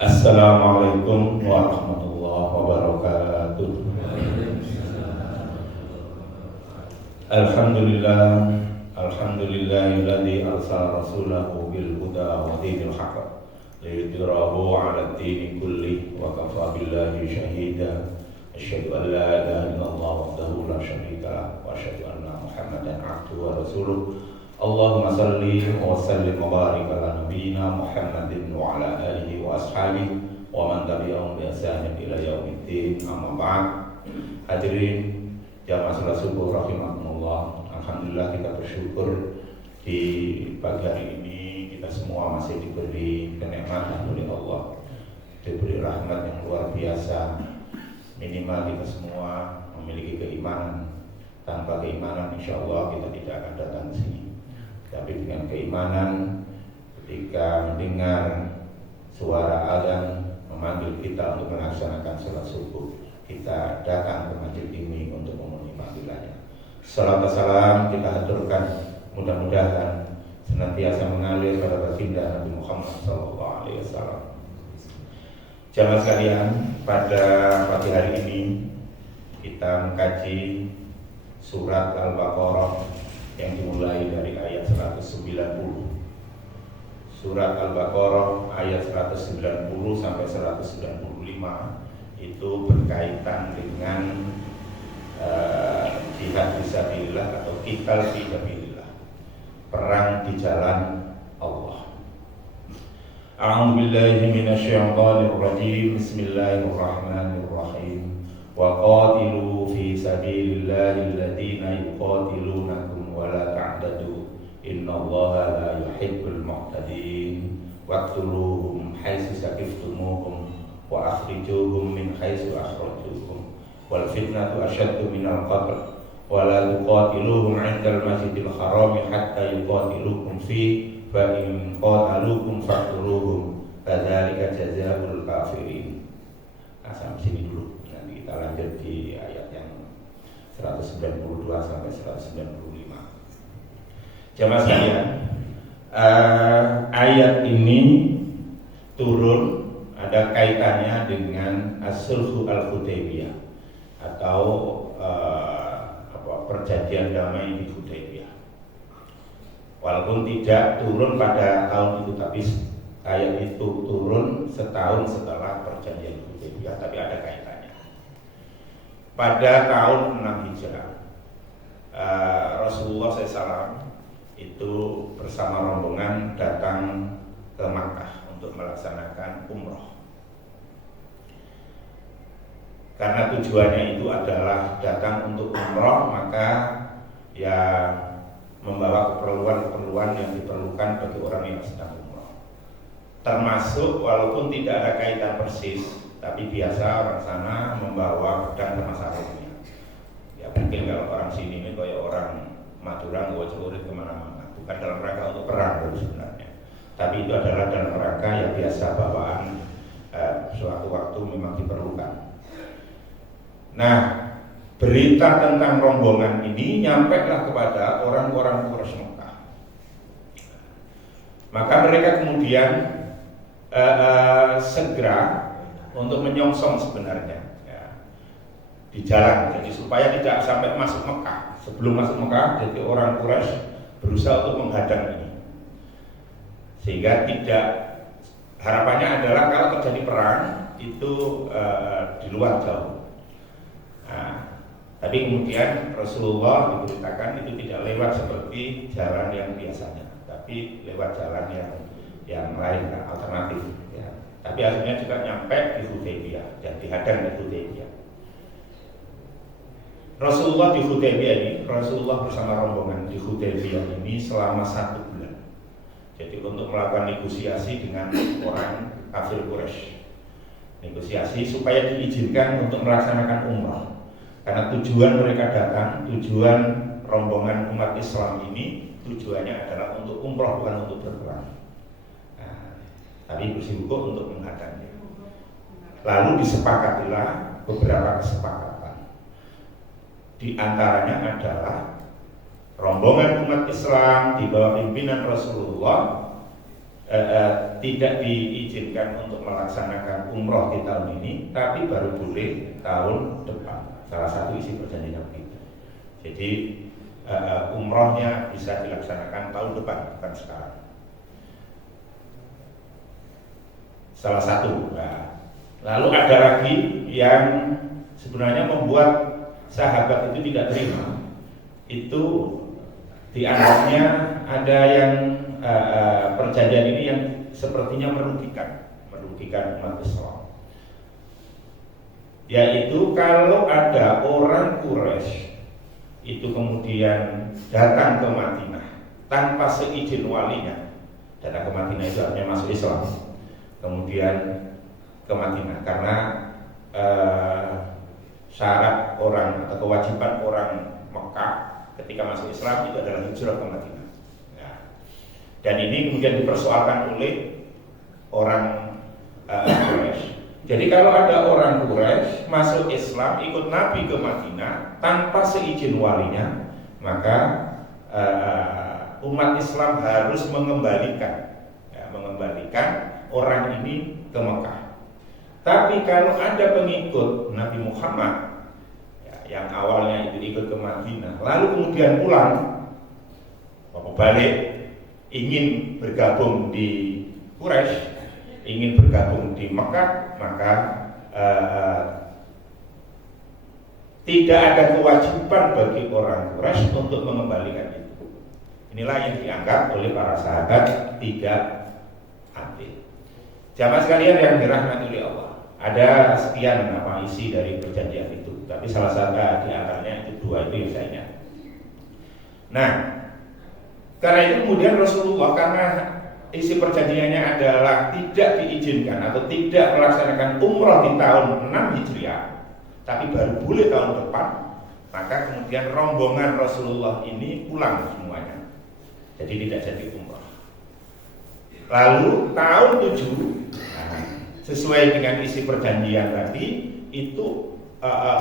Assalamualaikum warahmatullahi wabarakatuh. Alhamdulillahilladzi arsala rasulahu bil huda wa dinil haqq liyudhhirahu 'ala ad-dini kulli wa kafa billahi shahida. Asyhadu an la ilaha illallah wahdahu la syarika lah wa asyhadu anna Muhammadan 'abduhu wa rasuluh. Allahumma salli wa sallim wa barik ala nabiyyina Muhammadin wa ala alihi wa ashabihi wa man tabi'ahum bi ihsanin ila yaumiddin. Amma ba'd. Hadirin jamaah salat subuh rahimakumullah. Alhamdulillah, kita bersyukur di pagi hari ini kita semua masih diberi kenikmatan oleh Allah, diberi rahmat yang luar biasa. Minimal kita semua memiliki keimanan. Tanpa keimanan insya Allah kita tidak akan datang ke sini. Tapi dengan keimanan, ketika mendengar suara azan memanggil kita untuk melaksanakan salat subuh, kita datang ke masjid ini untuk memenuhi panggilannya. Salam salam kita haturkan, mudah-mudahan senantiasa mengalir pada baginda Nabi Muhammad SAW. Jamaah sekalian, pada pagi hari ini kita mengkaji surat Al-Baqarah yang dimulai dari ayat 190. Surat Al-Baqarah ayat 190 sampai 195 itu berkaitan dengan jihad fisabilillah atau qital fi sabilillah, perang di jalan Allah. A'udzu billahi minasyaitonir rajim. Bismillahirrahmanirrahim. Wa qatilu fi sabilillahi alladziina yuqatilunakum wa la ta'tadu innallaha la yuhibbul mu'tadin. Waqtuluhum haitsu saqiftumuhum wa akhrijuhum min haitsu akhrajukum wal fitnatu asyaddu minal qatl wa la tuqatiluhum 'indal masjidil haram hatta yuqatilukum fi fa in qataluukum faqtuluhum kadzalika jazaa'ul kafirin. Nah, sampai sini dulu. Nanti kita lanjut di ayat yang 192 sampai 195. Jamaah sekalian, ayat ini turun ada kaitannya dengan as-sulhu al-Hudaybiyah atau perjanjian damai di Hudaybiyah. Walaupun tidak turun pada tahun itu, tapi ayat itu turun setahun setelah perjanjian Hudaybiyah, tapi ada kaitannya. Pada tahun 6 Hijrah, Rasulullah SAW itu bersama rombongan datang ke Makkah untuk melaksanakan umroh. Karena tujuannya itu adalah datang untuk umroh, maka ya membawa keperluan-keperluan yang diperlukan bagi orang yang sedang umroh. Termasuk walaupun tidak ada kaitan persis, tapi biasa orang sana membawa pedang sama sarungnya. Ya mungkin kalau orang sini ini kayak orang Madura nggak celurit kemana-mana, bukan dalam rangka untuk perang sebenarnya. Tapi itu adalah dalam rangka yang biasa bawaan suatu waktu memang diperlukan. Nah, berita tentang rombongan ini nyampailah kepada orang-orang Quraisy Mekah. Maka mereka kemudian segera untuk menyongsong sebenarnya ya, di jalan. Jadi supaya tidak sampai masuk Mekah. Sebelum masuk Mekah, jadi orang Quraisy berusaha untuk menghadang ini. Sehingga tidak, harapannya adalah kalau terjadi perang itu di luar jauh. Nah, tapi kemudian Rasulullah diberitakan itu tidak lewat seperti jalan yang biasanya, tapi lewat jalan yang lain, alternatif. Ya. Tapi akhirnya juga nyampe di Hudaybiyah dan dihadang di Hudaybiyah. Rasulullah di Hudaybiyah ini, Rasulullah bersama rombongan di Hudaybiyah ini selama 1 bulan. Jadi untuk melakukan negosiasi dengan orang kafir Quraisy, negosiasi supaya diizinkan untuk melaksanakan umrah. Karena tujuan mereka datang, tujuan rombongan umat Islam ini tujuannya adalah untuk umrah, bukan untuk berperang. Nah, tapi bersikukuh untuk menghadangnya. Lalu disepakatilah beberapa kesepakatan. Di antaranya adalah rombongan umat Islam di bawah pimpinan Rasulullah tidak diizinkan untuk melaksanakan umroh di tahun ini, tapi baru boleh tahun depan. Salah satu isi perjanjian kita. Jadi umrohnya bisa dilaksanakan tahun depan, bukan sekarang. Salah satu. Nah, lalu ada lagi yang sebenarnya membuat sahabat itu tidak terima. Itu dianggapnya ada yang perjanjian ini yang sepertinya merugikan umat Islam. Yaitu kalau ada orang Quraisy itu kemudian datang ke Madinah tanpa seizin walinya. Datang ke Madinah itu artinya masuk Islam. Kemudian ke Madinah karena syarat orang atau kewajiban orang Mekah ketika masuk Islam itu adalah hijrah ke Madinah. Ya. Dan ini kemudian dipersoalkan oleh orang Quraisy. Jadi kalau ada orang Quraisy masuk Islam ikut Nabi ke Madinah tanpa seizin walinya, maka umat Islam harus mengembalikan orang ini ke Mekah. Tapi kalau ada pengikut Nabi Muhammad yang awalnya itu ikut ke Madinah, lalu kemudian pulang, balik ingin bergabung di Quraisy, ingin bergabung di Mekah, maka tidak ada kewajiban bagi orang Quraisy untuk mengembalikan itu. Inilah yang dianggap oleh para sahabat tidak adil. Jamaah sekalian yang dirahmati oleh Allah, ada sekian isi dari perjanjian itu, tapi salah satu di antaranya itu dua itu yang saya ingat. Nah, karena itu kemudian Rasulullah, karena isi perjanjiannya adalah tidak diizinkan atau tidak melaksanakan umroh di tahun 6 Hijriah, tapi baru boleh tahun depan, maka kemudian rombongan Rasulullah ini pulang semuanya. Jadi tidak jadi umroh. Lalu tahun 7, sesuai dengan isi perjanjian tadi, itu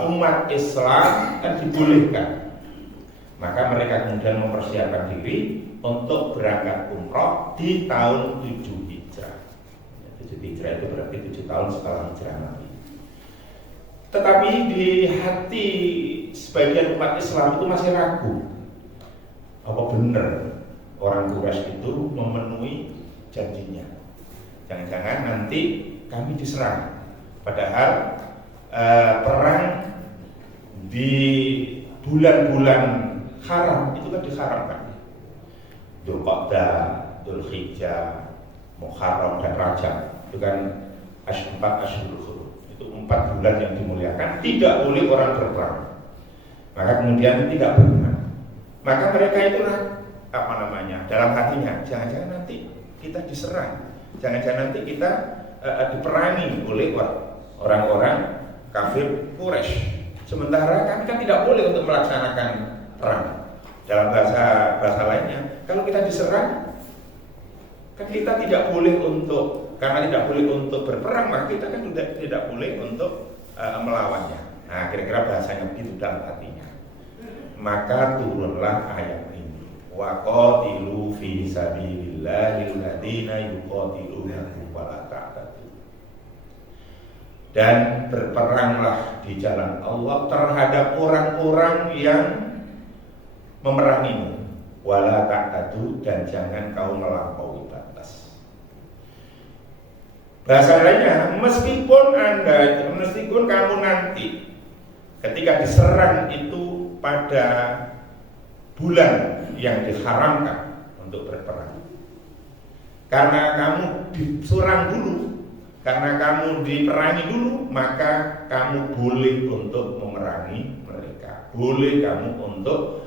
umat Islam kan dibolehkan. Maka mereka kemudian mempersiapkan diri untuk berangkat umroh di tahun 7 Hijrah. 7 Hijrah itu berarti 7 tahun setelah hijrah Nabi. Tetapi di hati sebagian umat Islam itu masih ragu, apa benar orang Quraisy itu memenuhi janjinya. Jangan-jangan nanti kami diserang. Padahal perang di bulan-bulan haram itu kan diharamkan. Dzulqa'dah, Dzulhijjah, Muharram dan Rajab itu kan 4 Asyhurul Hurum. Itu 4 bulan yang dimuliakan, tidak boleh orang berperang. Maka kemudian tidak berperang. Maka mereka itu dalam hatinya, jangan-jangan nanti kita diserang, jangan-jangan nanti kita diperangi oleh orang-orang kafir Quraisy. Sementara kami kan tidak boleh untuk melaksanakan perang. Dalam bahasa lainnya, kalau kita diserang, kan kita tidak boleh karena tidak boleh untuk berperang, maka kita kan tidak boleh untuk melawannya. Nah, kira-kira bahasanya begitu dalam hatinya. Maka turunlah ayat ini. Wa qatilu fi sabilillahil ladzina yuqatilunakum wa la ta'tadu. Dan berperanglah di jalan Allah terhadap orang-orang yang memerangimu, wala ta'tadu, dan jangan kau melampaui batas. Bahasa lainnya, meskipun kamu nanti ketika diserang itu pada bulan yang diharamkan untuk berperang, karena kamu diserang dulu, karena kamu diperangi dulu, maka kamu boleh untuk memerangi mereka, boleh kamu untuk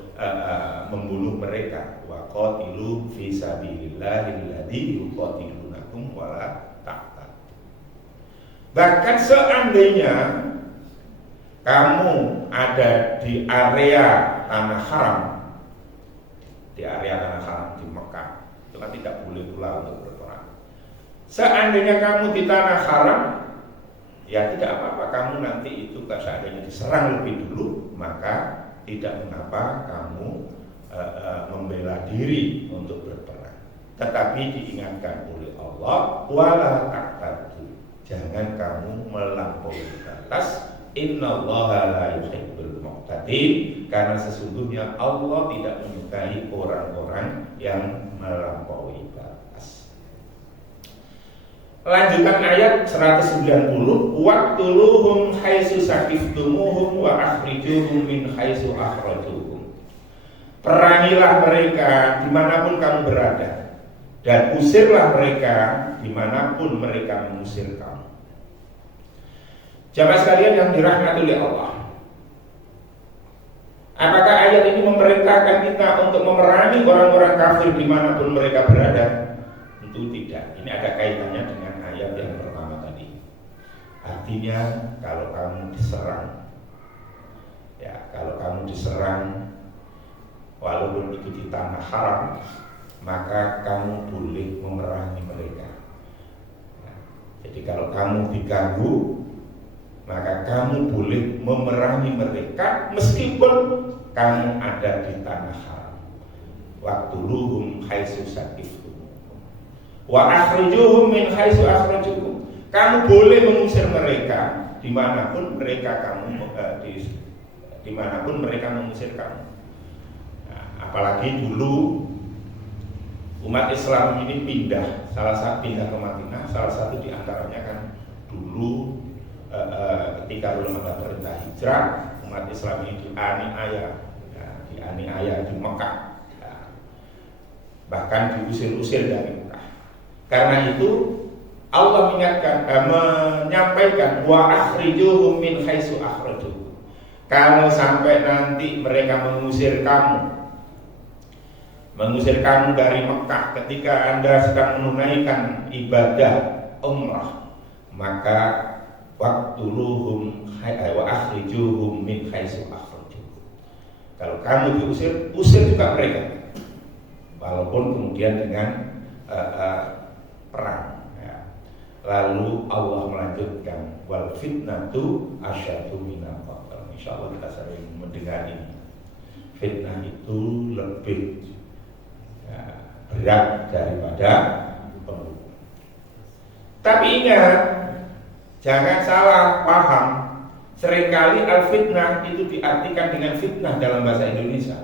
membunuh mereka. Wa qatilu fi sabilillahil ladzi yuqatilunakum wa la ta'tadu. Bahkan seandainya kamu ada di area tanah haram, di Mekah, itu kan tidak boleh pula untuk berperang. Seandainya kamu di tanah haram, ya tidak apa-apa, kamu nanti itu seandainya diserang lebih dulu, maka tidak mengapa kamu membela diri untuk berperang. tetapi diingatkan oleh Allah, wala taqtadu, jangan kamu melampaui batas. Innallaha la yuhibbul muqtadin, karena sesungguhnya Allah tidak menyukai orang-orang yang melampaui batas. Lanjutan ayat 190, waqtuluhum haitsu saqiftumuhum wa akhrijuhum min haitsu akhrajuhum. Perangilah mereka dimanapun kamu berada, dan usirlah mereka dimanapun mereka mengusir kamu. Jamaah sekalian yang dirahmati oleh Allah, apakah ayat ini memerintahkan kita untuk memerangi orang-orang kafir dimanapun mereka berada? Tentu tidak. Ini ada kaitannya dengan ayat yang pertama tadi. Artinya kalau kamu diserang, kalau kamu diserang walaupun itu di tanah haram, maka kamu boleh memerangi mereka. Jadi kalau kamu diganggu, maka kamu boleh memerangi mereka meskipun kamu ada di tanah haram. Waqtuluhum haitsu saqiftumuhum wa akhrijuhum min haitsu akhrajukum. Kamu boleh mengusir mereka dimanapun mereka dimanapun mereka mengusir kamu. Nah, apalagi dulu umat Islam ini pindah ke Madinah. Salah satu diantaranya kan dulu ketika belum ada perintah hijrah, umat Islam ini dianiaya di Mekah, bahkan diusir-usir dari Mekah. Karena itu Allah menyampaikan wa akhrijuhum min haitsu akhrajuhum. Kalau sampai nanti mereka mengusir kamu dari Mekah ketika Anda sedang menunaikan ibadah umrah, maka waqtuluhum wa akhrijuhum min haitsu akhrajuhum. Kalau kamu diusir, usir juga mereka, walaupun kemudian dengan perang. Lalu Allah melanjutkan, wal fitnatu asyaddu minal qatl. Insyaallah kita sering mendengar ini. Fitnah itu lebih berat daripada pembunuhan. Tapi ingat, jangan salah paham. Seringkali al-fitnah itu diartikan dengan fitnah dalam bahasa Indonesia.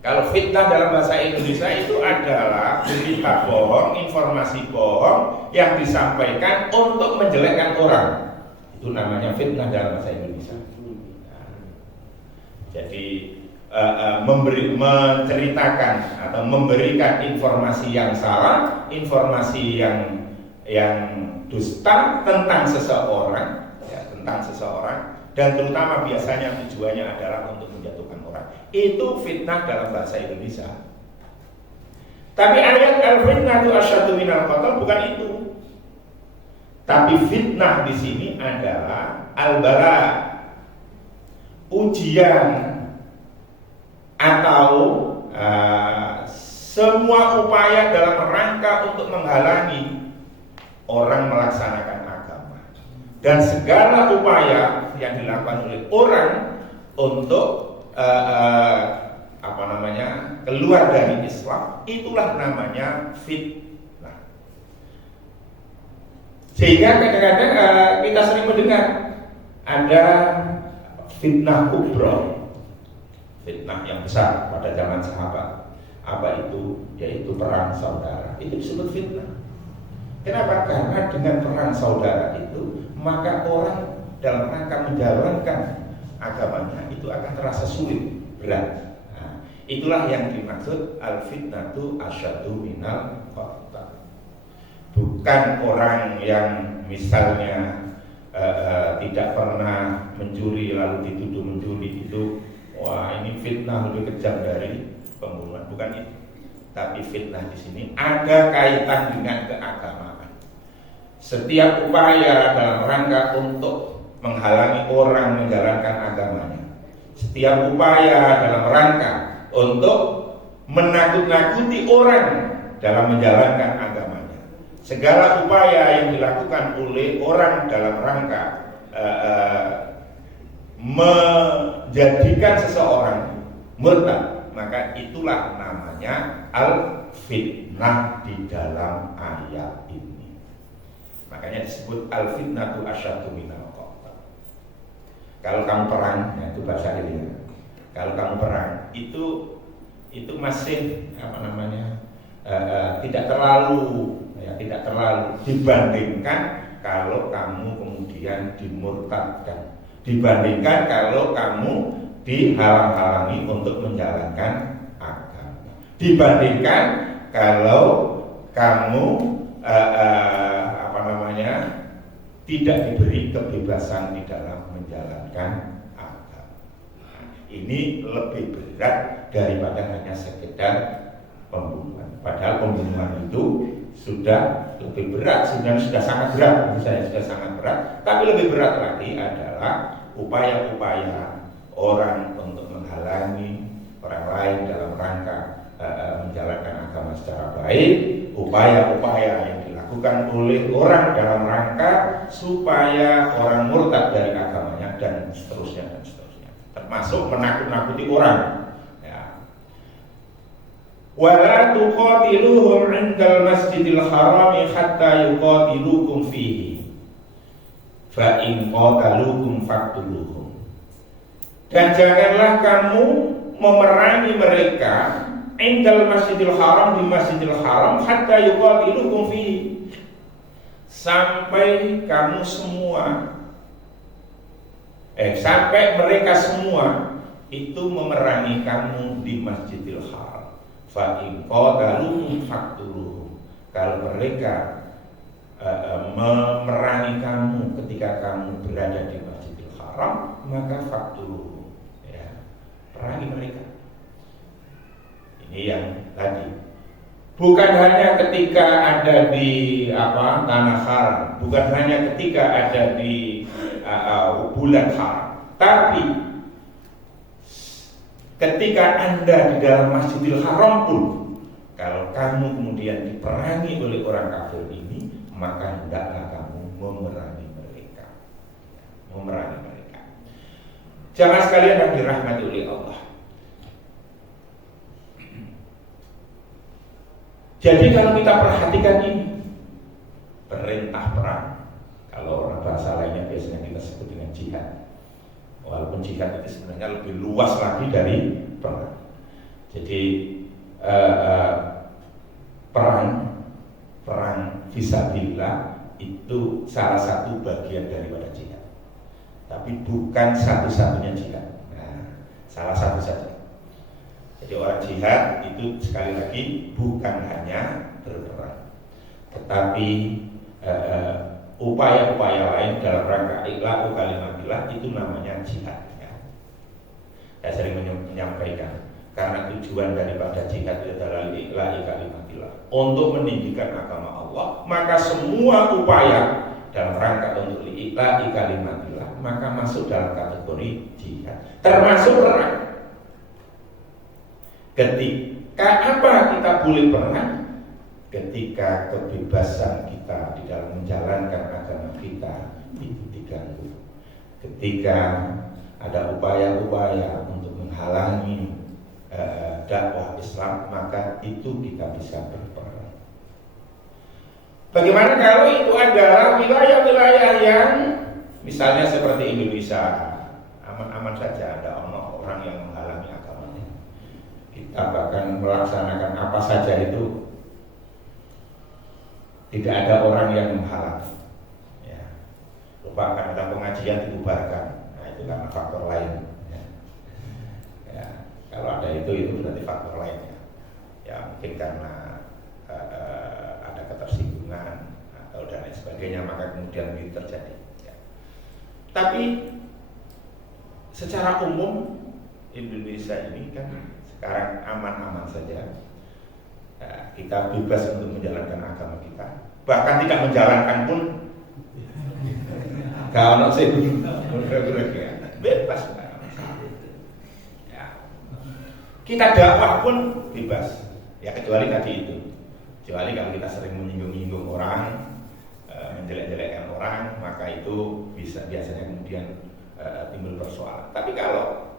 Kalau fitnah dalam bahasa Indonesia itu adalah berita bohong, informasi bohong yang disampaikan untuk menjelekkan orang. Itu namanya fitnah dalam bahasa Indonesia. Jadi menceritakan atau memberikan informasi yang salah, informasi yang dusta tentang seseorang, dan terutama biasanya tujuannya adalah untuk menjatuhkan orang. Itu fitnah dalam bahasa Indonesia. Tapi ayat al-fitnatu asyaddu minal qatl bukan itu. Tapi fitnah di sini adalah al-bala, ujian atau semua upaya dalam rangka untuk menghalangi orang melaksanakan agama, dan segala upaya yang dilakukan oleh orang untuk keluar dari Islam, itulah namanya fitnah. Sehingga kadang-kadang kita sering mendengar ada fitnah kubra, fitnah yang besar pada zaman sahabat. Apa itu? Yaitu perang saudara. Itu disebut fitnah. Kenapa? Karena dengan perang saudara itu, maka orang dalam rangka menjalankan agamanya itu akan terasa sulit, berat. Nah, itulah yang dimaksud al-fitnatu asyaddu minal qatl. Bukan orang yang misalnya tidak pernah mencuri lalu dituduh mencuri, itu wah ini fitnah lebih kejam dari pembunuhan. Bukan itu. Tapi fitnah di sini ada kaitan dengan keagamaan. Setiap upaya dalam rangka untuk menghalangi orang menjalankan agamanya, setiap upaya dalam rangka untuk menakut-nakuti orang dalam menjalankan agamanya, segala upaya yang dilakukan oleh orang dalam rangka menjadikan seseorang murtad, maka itulah namanya al fitnah di dalam ayat ini. Makanya disebut al-fitnatu asyaddu minal qatl. Kalau kamu perang, nah itu bahasa ini. Kalau kamu perang itu masih tidak terlalu dibandingkan kalau kamu kemudian dimurtadkan, dibandingkan kalau kamu dihalang-halangi untuk menjalankan agama, dibandingkan kalau kamu tidak diberi kebebasan di dalam menjalankan agama. Ini lebih berat daripada hanya sekedar pembunuhan. Padahal pembunuhan itu sudah lebih berat, sebenarnya sudah sangat berat, misalnya sudah sangat berat. Tapi lebih berat lagi adalah upaya-upaya orang untuk menghalangi orang lain dalam rangka menjalankan agama secara baik, upaya-upaya yang dilakukan oleh orang dalam rangka supaya orang murtad dari agamanya dan seterusnya, termasuk menakut-nakuti orang. Wala tuqatiluhum 'indal masjidil harami hatta yuqatilukum fihi fa in qataluukum faqtuluhum. Dan janganlah kamu memerangi mereka indal masjidil haram, di masjidil haram, hatta yuqatilukum fihi, sampai kamu semua sampai mereka semua itu memerangi kamu di masjidil haram. Fa in qataluukum faqtuluhum, kalau mereka memerangi kamu ketika kamu berada di masjidil haram, maka faqtuluhum, perangi mereka. Ini yang tadi, bukan hanya ketika ada di tanah haram, bukan hanya ketika ada di bulan haram, tapi ketika Anda di dalam Masjidil Haram pun, kalau kamu kemudian diperangi oleh orang kafir ini, maka hendaklah kamu memerangi mereka. Jamaah sekalian yang dirahmati oleh Allah. Jadi kalau kita perhatikan ini, perintah perang, kalau orang bahasa lainnya biasanya kita sebut dengan jihad. Walaupun jihad itu sebenarnya lebih luas lagi dari perang. Jadi perang fisabilillah itu salah satu bagian daripada jihad, tapi bukan satu-satunya jihad. Salah satu saja. Jadi orang jihad itu sekali lagi bukan hanya berperang, tetapi upaya-upaya lain dalam rangka iqla'u kalimatillah itu namanya jihad. Saya sering menyampaikan, karena tujuan daripada jihad itu adalah iqla'u kalimatillah, untuk meninggikan agama Allah, maka semua upaya dalam rangka untuk iqla'u kalimatillah maka masuk dalam kategori jihad, termasuk perang. Ketika kita boleh perang? Ketika kebebasan kita di dalam menjalankan agama kita itu diganggu, ketika ada upaya-upaya untuk menghalangi dakwah Islam, maka itu kita bisa berperang. Bagaimana kalau itu adalah wilayah-wilayah yang misalnya seperti Indonesia, aman-aman saja, ada orang yang menghalangi agamanya, kita bahkan melaksanakan apa saja itu tidak ada orang yang menghalangi. Lupa akan ada pengajian dibubarkan. Nah, itu karena faktor lain. Kalau ada itu berarti faktor lainnya. Mungkin karena ada ketersinggungan atau dan lain sebagainya, maka kemudian itu terjadi. Tapi secara umum Indonesia ini kan sekarang aman-aman saja. Kita bebas untuk menjalankan agama kita, bahkan tidak menjalankan pun kalau saya bebas. Kita dakwah pun bebas, kecuali tadi itu, kecuali kalau kita sering menyinggung-nyinggung orang, menjelek-jelekkan orang, maka itu biasanya kemudian timbul persoalan. Tapi kalau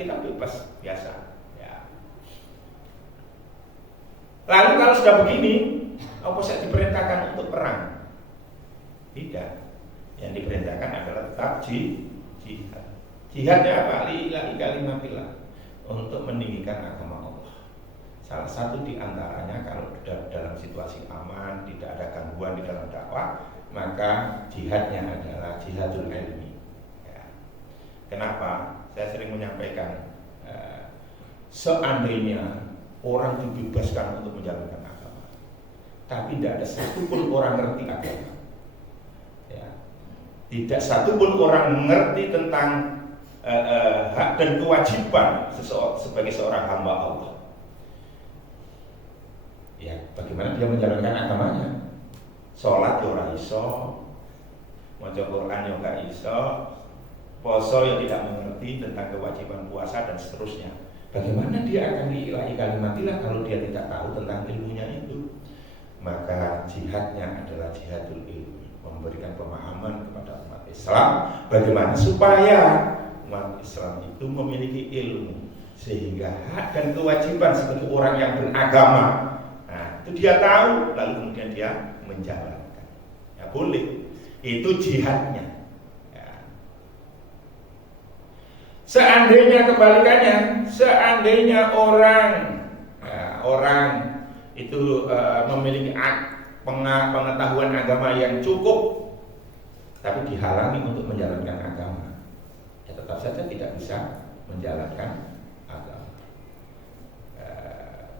kita bebas biasa. Lalu kalau sudah begini, apa saya diperintahkan untuk perang? Tidak. Yang diperintahkan adalah tetap jihad. Jihadnya apa? Lillahi kalimatillah, untuk meninggikan agama Allah. Salah satu di antaranya kalau dalam situasi aman, tidak ada gangguan di dalam dakwah, maka jihadnya adalah jihadul ilmi. Ya. Kenapa? Saya sering menyampaikan, seandainya orang dibebaskan untuk menjalankan agama, tapi tidak ada satupun orang ngerti agama, ya. Tidak satupun orang mengerti tentang hak dan kewajiban sebagai seorang hamba Allah. Ya, bagaimana dia menjalankan agamanya? Sholat ya ora iso, maca Quran ya gak iso, poso ya tidak mengerti tentang kewajiban puasa dan seterusnya. Bagaimana dia akan lillahi kalimatillah kalau dia tidak tahu tentang ilmunya itu? Maka jihadnya adalah jihadul ilmi, memberikan pemahaman kepada umat Islam bagaimana supaya umat Islam itu memiliki ilmu, sehingga hak dan kewajiban sebagai orang yang beragama, nah, itu dia tahu, lalu kemudian dia menjalankan. Ya boleh, itu jihadnya. Ya. Seandainya kebalikannya, seandainya orang itu memiliki pengetahuan agama yang cukup, tapi dihalangi untuk menjalankan agama, ya tetap saja tidak bisa menjalankan agama.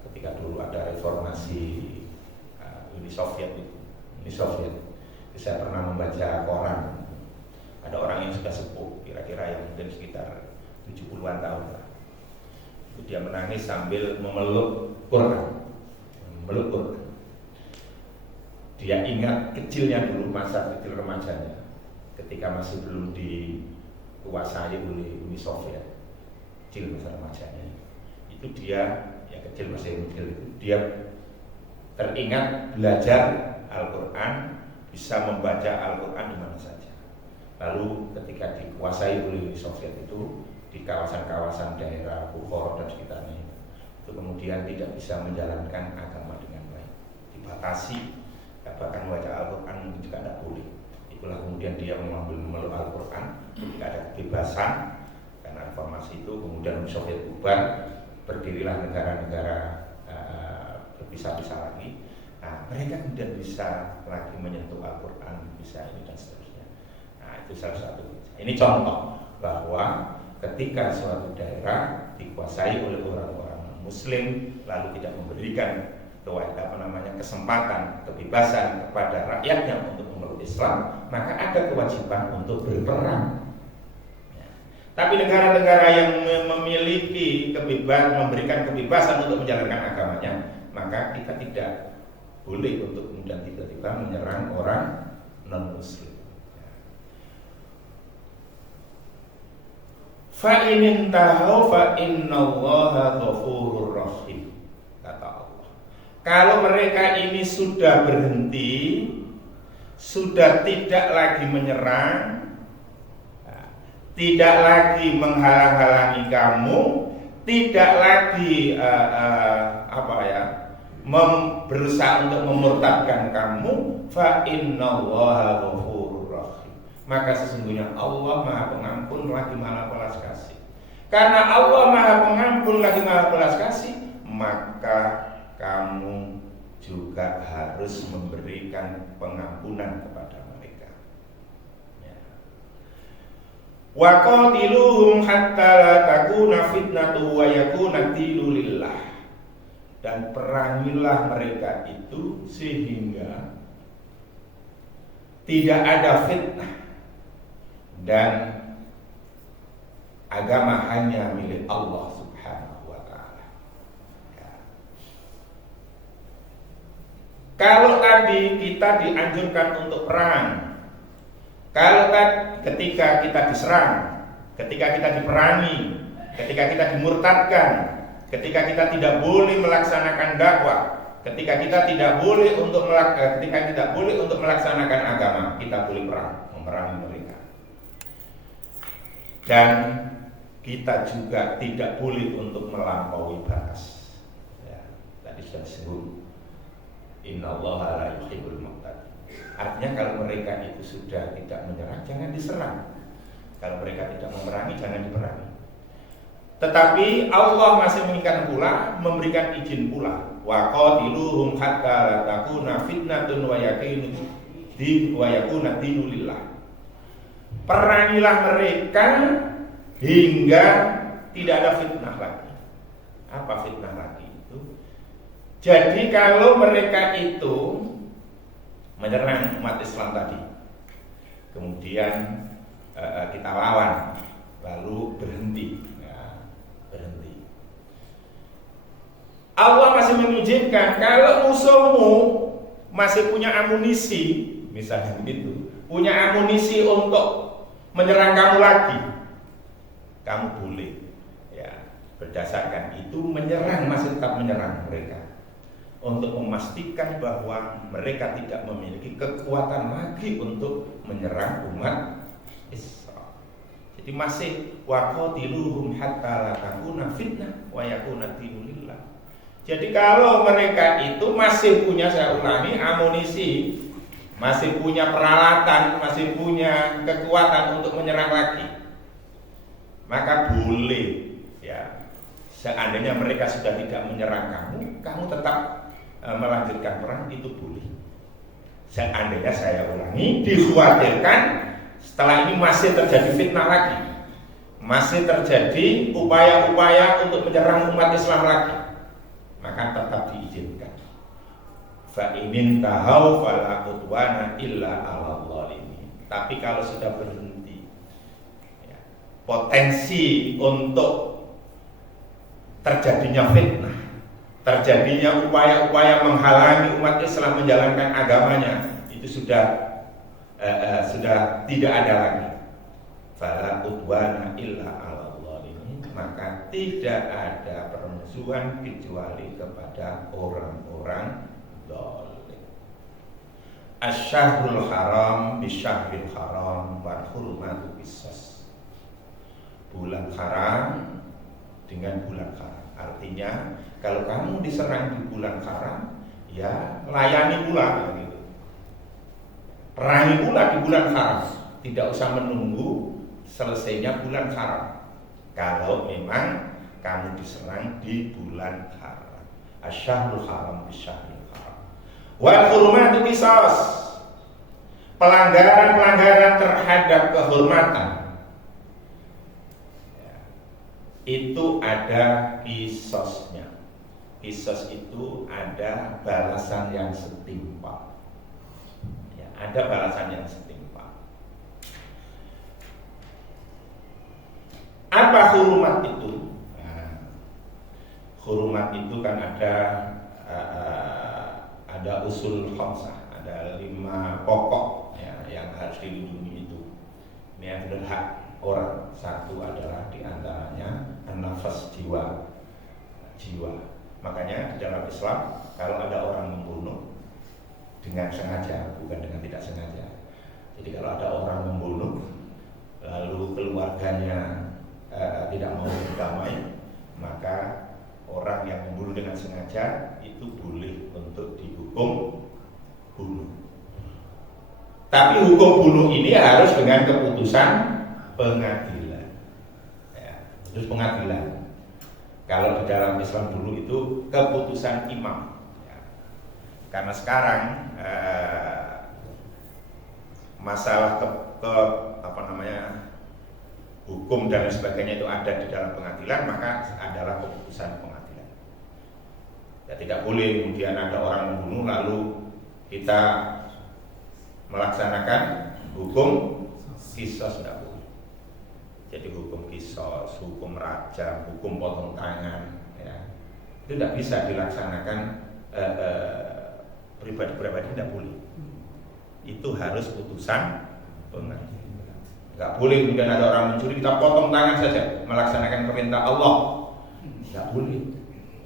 Ketika dulu ada reformasi Uni Soviet, saya pernah membaca koran. Ada orang yang sudah sepuh, kira-kira yang mungkin sekitar 70-an tahun lah. Dia menangis sambil memeluk Quran. Dia ingat kecilnya dulu, masa kecil remajanya, ketika masih belum dikuasai oleh Uni Soviet. Kecil masa remajanya itu dia, ya kecil, masih kecil itu, dia teringat belajar Al-Quran, bisa membaca Al-Quran di mana saja. Lalu ketika dikuasai oleh Uni Soviet itu, di kawasan-kawasan daerah Bukhara dan sekitarnya, itu kemudian tidak bisa menjalankan agama dengan baik, dibatasi, bahkan membaca Al-Quran juga tidak boleh. Itulah kemudian dia memeluk Al-Quran ketika ada kebebasan. Karena reformasi itu kemudian Uni Soviet bubar, berdirilah negara-negara berpisah-pisah lagi. Nah, mereka kemudian bisa lagi menyentuh Al-Quran, bisa ini dan seterusnya. Nah, itu salah satu. Ini contoh bahwa ketika suatu daerah dikuasai oleh orang-orang Muslim, lalu tidak memberikan kesempatan, kebebasan kepada rakyatnya untuk memeluk Islam, maka ada kewajiban untuk berperang. Ya. Tapi negara-negara yang memiliki memberikan kebebasan untuk menjalankan agamanya, maka kita tidak boleh untuk kemudian tiba-tiba menyerang orang non-Muslim. Fa in tahu fa innallaha ghafurur rahim, kata Allah. Kalau mereka ini sudah berhenti, sudah tidak lagi menyerang, tidak lagi menghalang-halangi kamu, tidak lagi berusaha untuk memurtadkan kamu, fa innallaha ghafurur rahim, maka sesungguhnya Allah Maha Pengampun lagi Maha Belas Kasih. Karena Allah Maha Pengampun lagi Maha Belas Kasih, maka kamu juga harus memberikan pengampunan kepada mereka. Ya. Wa qatiluhum hatta la takuna fitnatu wa yakuna dinu lillah. Dan perangilah mereka itu sehingga tidak ada fitnah dan agama hanya milik Allah Subhanahu wa ta'ala. Ya. Kalau tadi kita dianjurkan untuk perang, kalau ketika kita diserang, ketika kita diperangi, ketika kita dimurtadkan, ketika kita tidak boleh melaksanakan dakwah, ketika kita tidak boleh untuk melaksanakan agama, kita boleh perang, memerangi mereka. Dan kita juga tidak boleh untuk melampaui batas. Ya. Dan tadi sudah disebut innallaha la yuhibbul mu'tadin. Artinya kalau mereka itu sudah tidak menyerang, jangan diserang. Kalau mereka tidak memerangi, jangan diperangi. Tetapi Allah masih menginginkan pula, memberikan izin pula, wa qatiluhum hatta la takuna fitnatun wa yakuna dinu lillah. Perangilah mereka hingga tidak ada fitnah lagi. Apa fitnah lagi itu? Jadi kalau mereka itu menyerang umat Islam tadi, kemudian kita lawan, lalu berhenti. Allah masih mengizinkan kalau musuhmu masih punya amunisi, misalnya begitu, punya amunisi untuk menyerang kamu lagi, kamu boleh, ya, berdasarkan itu menyerang, masih tetap menyerang mereka untuk memastikan bahwa mereka tidak memiliki kekuatan lagi untuk menyerang umat Islam. Jadi masih waqatiluhum hatta la takuna fitnah wa yakuna dinu lillah. Jadi kalau mereka itu masih punya, saya ulangi, amunisi, masih punya peralatan, masih punya kekuatan untuk menyerang lagi, maka boleh, ya, seandainya mereka sudah tidak menyerang kamu tetap melanjutkan perang, itu boleh. Seandainya, saya ulangi, dikhawatirkan setelah ini masih terjadi fitnah lagi, masih terjadi upaya-upaya untuk menyerang umat Islam lagi, maka tetap diizinkan. Fa inin tahau fala udwana illa 'alal zalimin. Tapi kalau sudah berhenti, ya, potensi untuk terjadinya fitnah, terjadinya upaya-upaya menghalangi umat Islam menjalankan agamanya, itu sudah tidak ada lagi. Fala udwana illa 'alal zalimin, maka tidak ada permusuhan kecuali kepada orang-orang zalim. Asy-syahrul haram bisyahril haram wal hurmatu qisas. Bulan haram dengan bulan haram. Artinya kalau kamu diserang di bulan haram, ya layani pula gitu. Perangi pula di bulan haram. Tidak usah menunggu selesainya bulan haram. Kalau memang kamu diserang di bulan haram. Asy-syahrul haram bisyahril haram. Wal hurmatu qisas. Pelanggaran-pelanggaran terhadap kehormatan, ya, itu ada qisasnya. Qisas itu ada balasan yang setimpal. Ya, ada balasan yang setimpal. Apa hurumat itu? Hurumat itu kan ada usul khamsah, ada 5 pokok, ya, yang harus dilindungi itu. Ini yang berhak orang. Satu adalah diantaranya nafas jiwa. Makanya di dalam Islam kalau ada orang membunuh dengan sengaja, bukan dengan tidak sengaja. Jadi kalau ada orang membunuh lalu keluarganya tidak mau berdamai, maka orang yang membunuh dengan sengaja itu boleh untuk dihukum bunuh. Tapi hukum bunuh ini harus dengan keputusan pengadilan, ya, terus pengadilan. Kalau di dalam Islam dulu itu keputusan imam, ya. Karena sekarang masalah hukum dan sebagainya itu ada di dalam pengadilan, maka adalah keputusan pengadilan. Ya, tidak boleh kemudian ada orang membunuh lalu kita melaksanakan hukum qisas, tidak boleh. Jadi hukum qisas, hukum rajam, hukum potong tangan, ya, itu tidak bisa dilaksanakan pribadi-pribadi, tidak boleh. Itu harus putusan pengadilan. Enggak boleh kemudian ada orang mencuri kita potong tangan saja, melaksanakan perintah Allah. Enggak boleh.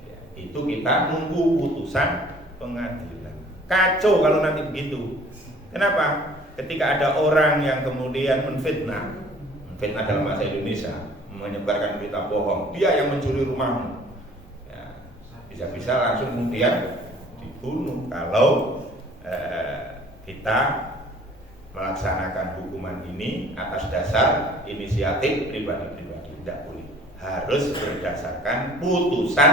Ya, itu kita nunggu putusan pengadilan. Kacau kalau nanti begitu. Kenapa? Ketika ada orang yang kemudian menfitnah dalam bahasa Indonesia, menyebarkan berita bohong, dia yang mencuri rumahmu. Ya, bisa-bisa langsung kemudian dibunuh kalau kita melaksanakan hukuman ini atas dasar inisiatif pribadi-pribadi. Tidak boleh, harus berdasarkan putusan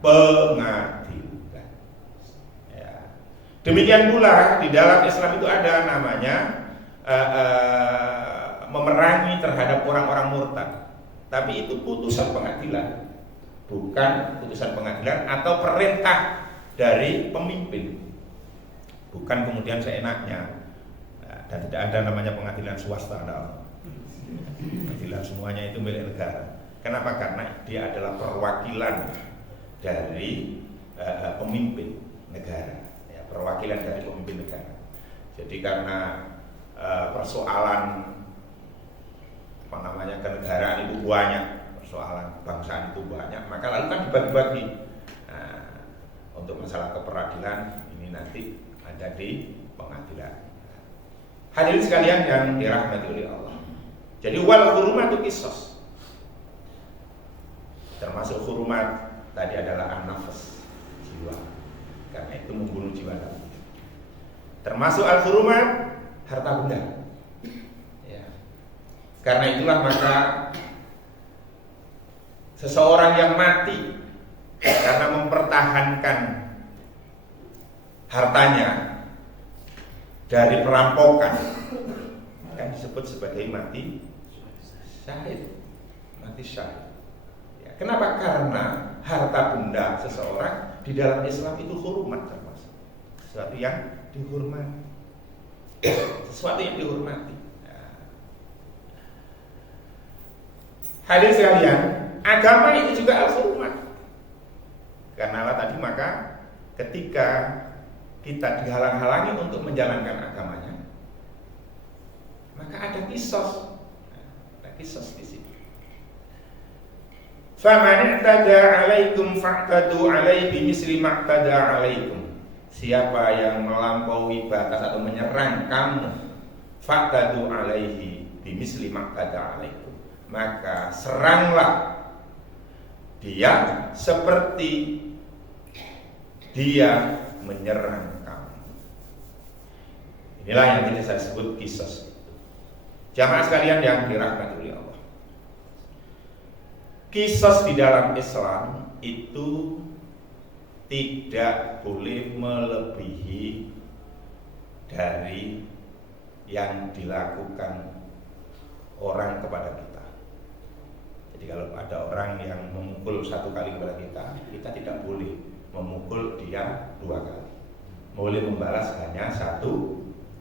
pengadilan. Ya. Demikian pula di dalam Islam itu ada namanya memerangi terhadap orang-orang murtad. Tapi itu putusan pengadilan, bukan putusan pengadilan atau perintah dari pemimpin, bukan kemudian seenaknya. Dan tidak ada namanya pengadilan swasta. Pengadilan semuanya itu milik negara. Kenapa? Karena dia adalah perwakilan dari pemimpin negara, ya, perwakilan dari pemimpin negara. Jadi karena persoalan kenegaraan itu banyak, persoalan kebangsaan itu banyak, maka lalu kan dibagi-bagi. Nah, untuk masalah keperadilan ini nanti ada di pengadilan. Hadirin sekalian yang dirahmati oleh Allah. Jadi wal hurumatu qisas. Termasuk hurumat tadi adalah an-nafs, jiwa. Karena itu membunuh jiwa tadi. Termasuk al-hurumat harta benda. Ya. Karena itulah maka seseorang yang mati karena mempertahankan hartanya dari perampokan kan disebut sebagai mati syahid. Mati syahid. Ya, kenapa? Karena harta benda seseorang di dalam Islam itu hurumat, termasuk sesuatu yang dihormati. Sesuatu yang dihormati. Ya. Hadirin sekalian, agama itu juga al-hurumat. Karena tadi maka ketika kita dihalang-halangi untuk menjalankan agamanya, maka ada kisos. Ada kisos di sini. Faman i'tada 'alaikum fa'tadu 'alaihi bimisli ma'tada 'alaikum. Siapa yang melampaui batas atau menyerang kamu, fa'tadu 'alaihi bimisli ma'tada 'alaikum, maka seranglah dia seperti dia menyerang kamu. Inilah yang kita sebut kisos. Jamaah sekalian yang dirahmati oleh Allah, kisos di dalam Islam itu tidak boleh melebihi dari yang dilakukan orang kepada kita. Jadi kalau ada orang yang memukul satu kali kepada kita, kita tidak boleh memukul dia 2 kali. Boleh membalas hanya 1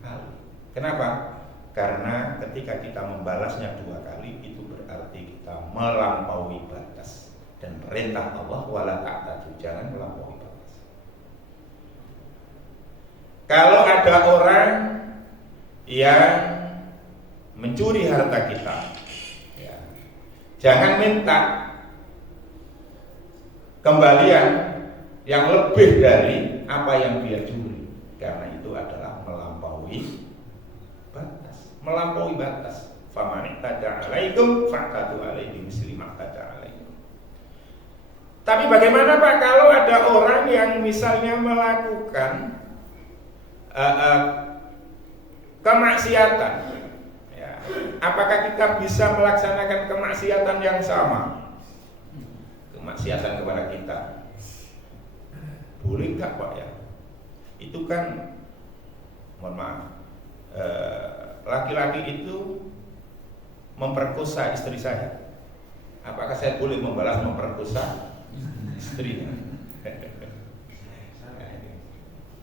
kali. Kenapa? Karena ketika kita membalasnya 2 kali, itu berarti kita melampaui batas. Dan perintah Allah wala ta'tadu, jangan melampaui batas. Kalau ada orang yang mencuri harta kita, ya, jangan minta kembalian yang lebih dari apa yang dia curi, karena itu adalah melampaui batas. Melampaui batas. Faman i'tada 'alaikum fa'tadu 'alaihi bimisli ma'tada 'alaikum. Tapi bagaimana Pak kalau ada orang yang misalnya melakukan kemaksiatan? Ya, apakah kita bisa melaksanakan kemaksiatan yang sama? Kemaksiatan kepada kita. Boleh enggak Pak ya? Itu kan, mohon maaf, laki-laki itu memperkosa istri saya. Apakah saya boleh membalas memperkosa istrinya?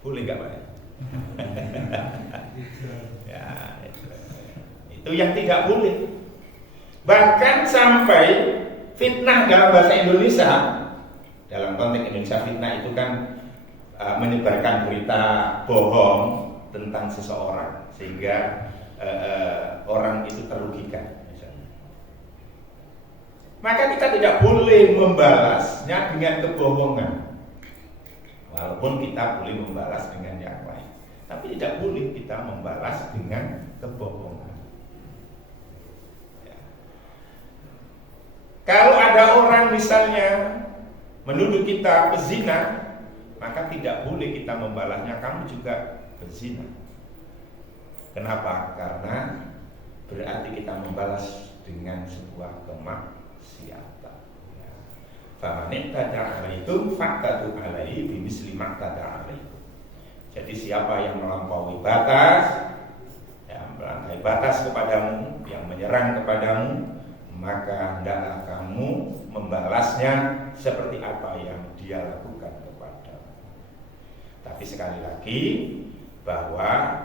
Boleh enggak Pak ya? Ya, itu yang tidak boleh. Bahkan sampai fitnah dalam bahasa Indonesia, dalam konteks Indonesia, fitnah itu kan menyebarkan berita bohong tentang seseorang sehingga orang itu terugikan misalnya. Maka kita tidak boleh membalasnya dengan kebohongan, walaupun kita boleh membalas dengan yang lain, tapi tidak boleh kita membalas dengan kebohongan. Ya. Kalau ada orang misalnya menuduh kita pezina, maka tidak boleh kita membalasnya kamu juga pezina. Kenapa? Karena berarti kita membalas dengan sebuah kemaksiatan. Faman i'tada 'alaikum fa'tadu 'alaihi bimisli ma i'tada 'alaikum. Jadi siapa yang melampaui batas, yang melampaui batas kepadamu, yang menyerang kepadamu, maka hendaklah kamu membalasnya seperti apa yang dia lakukan kepadamu. Tapi sekali lagi bahwa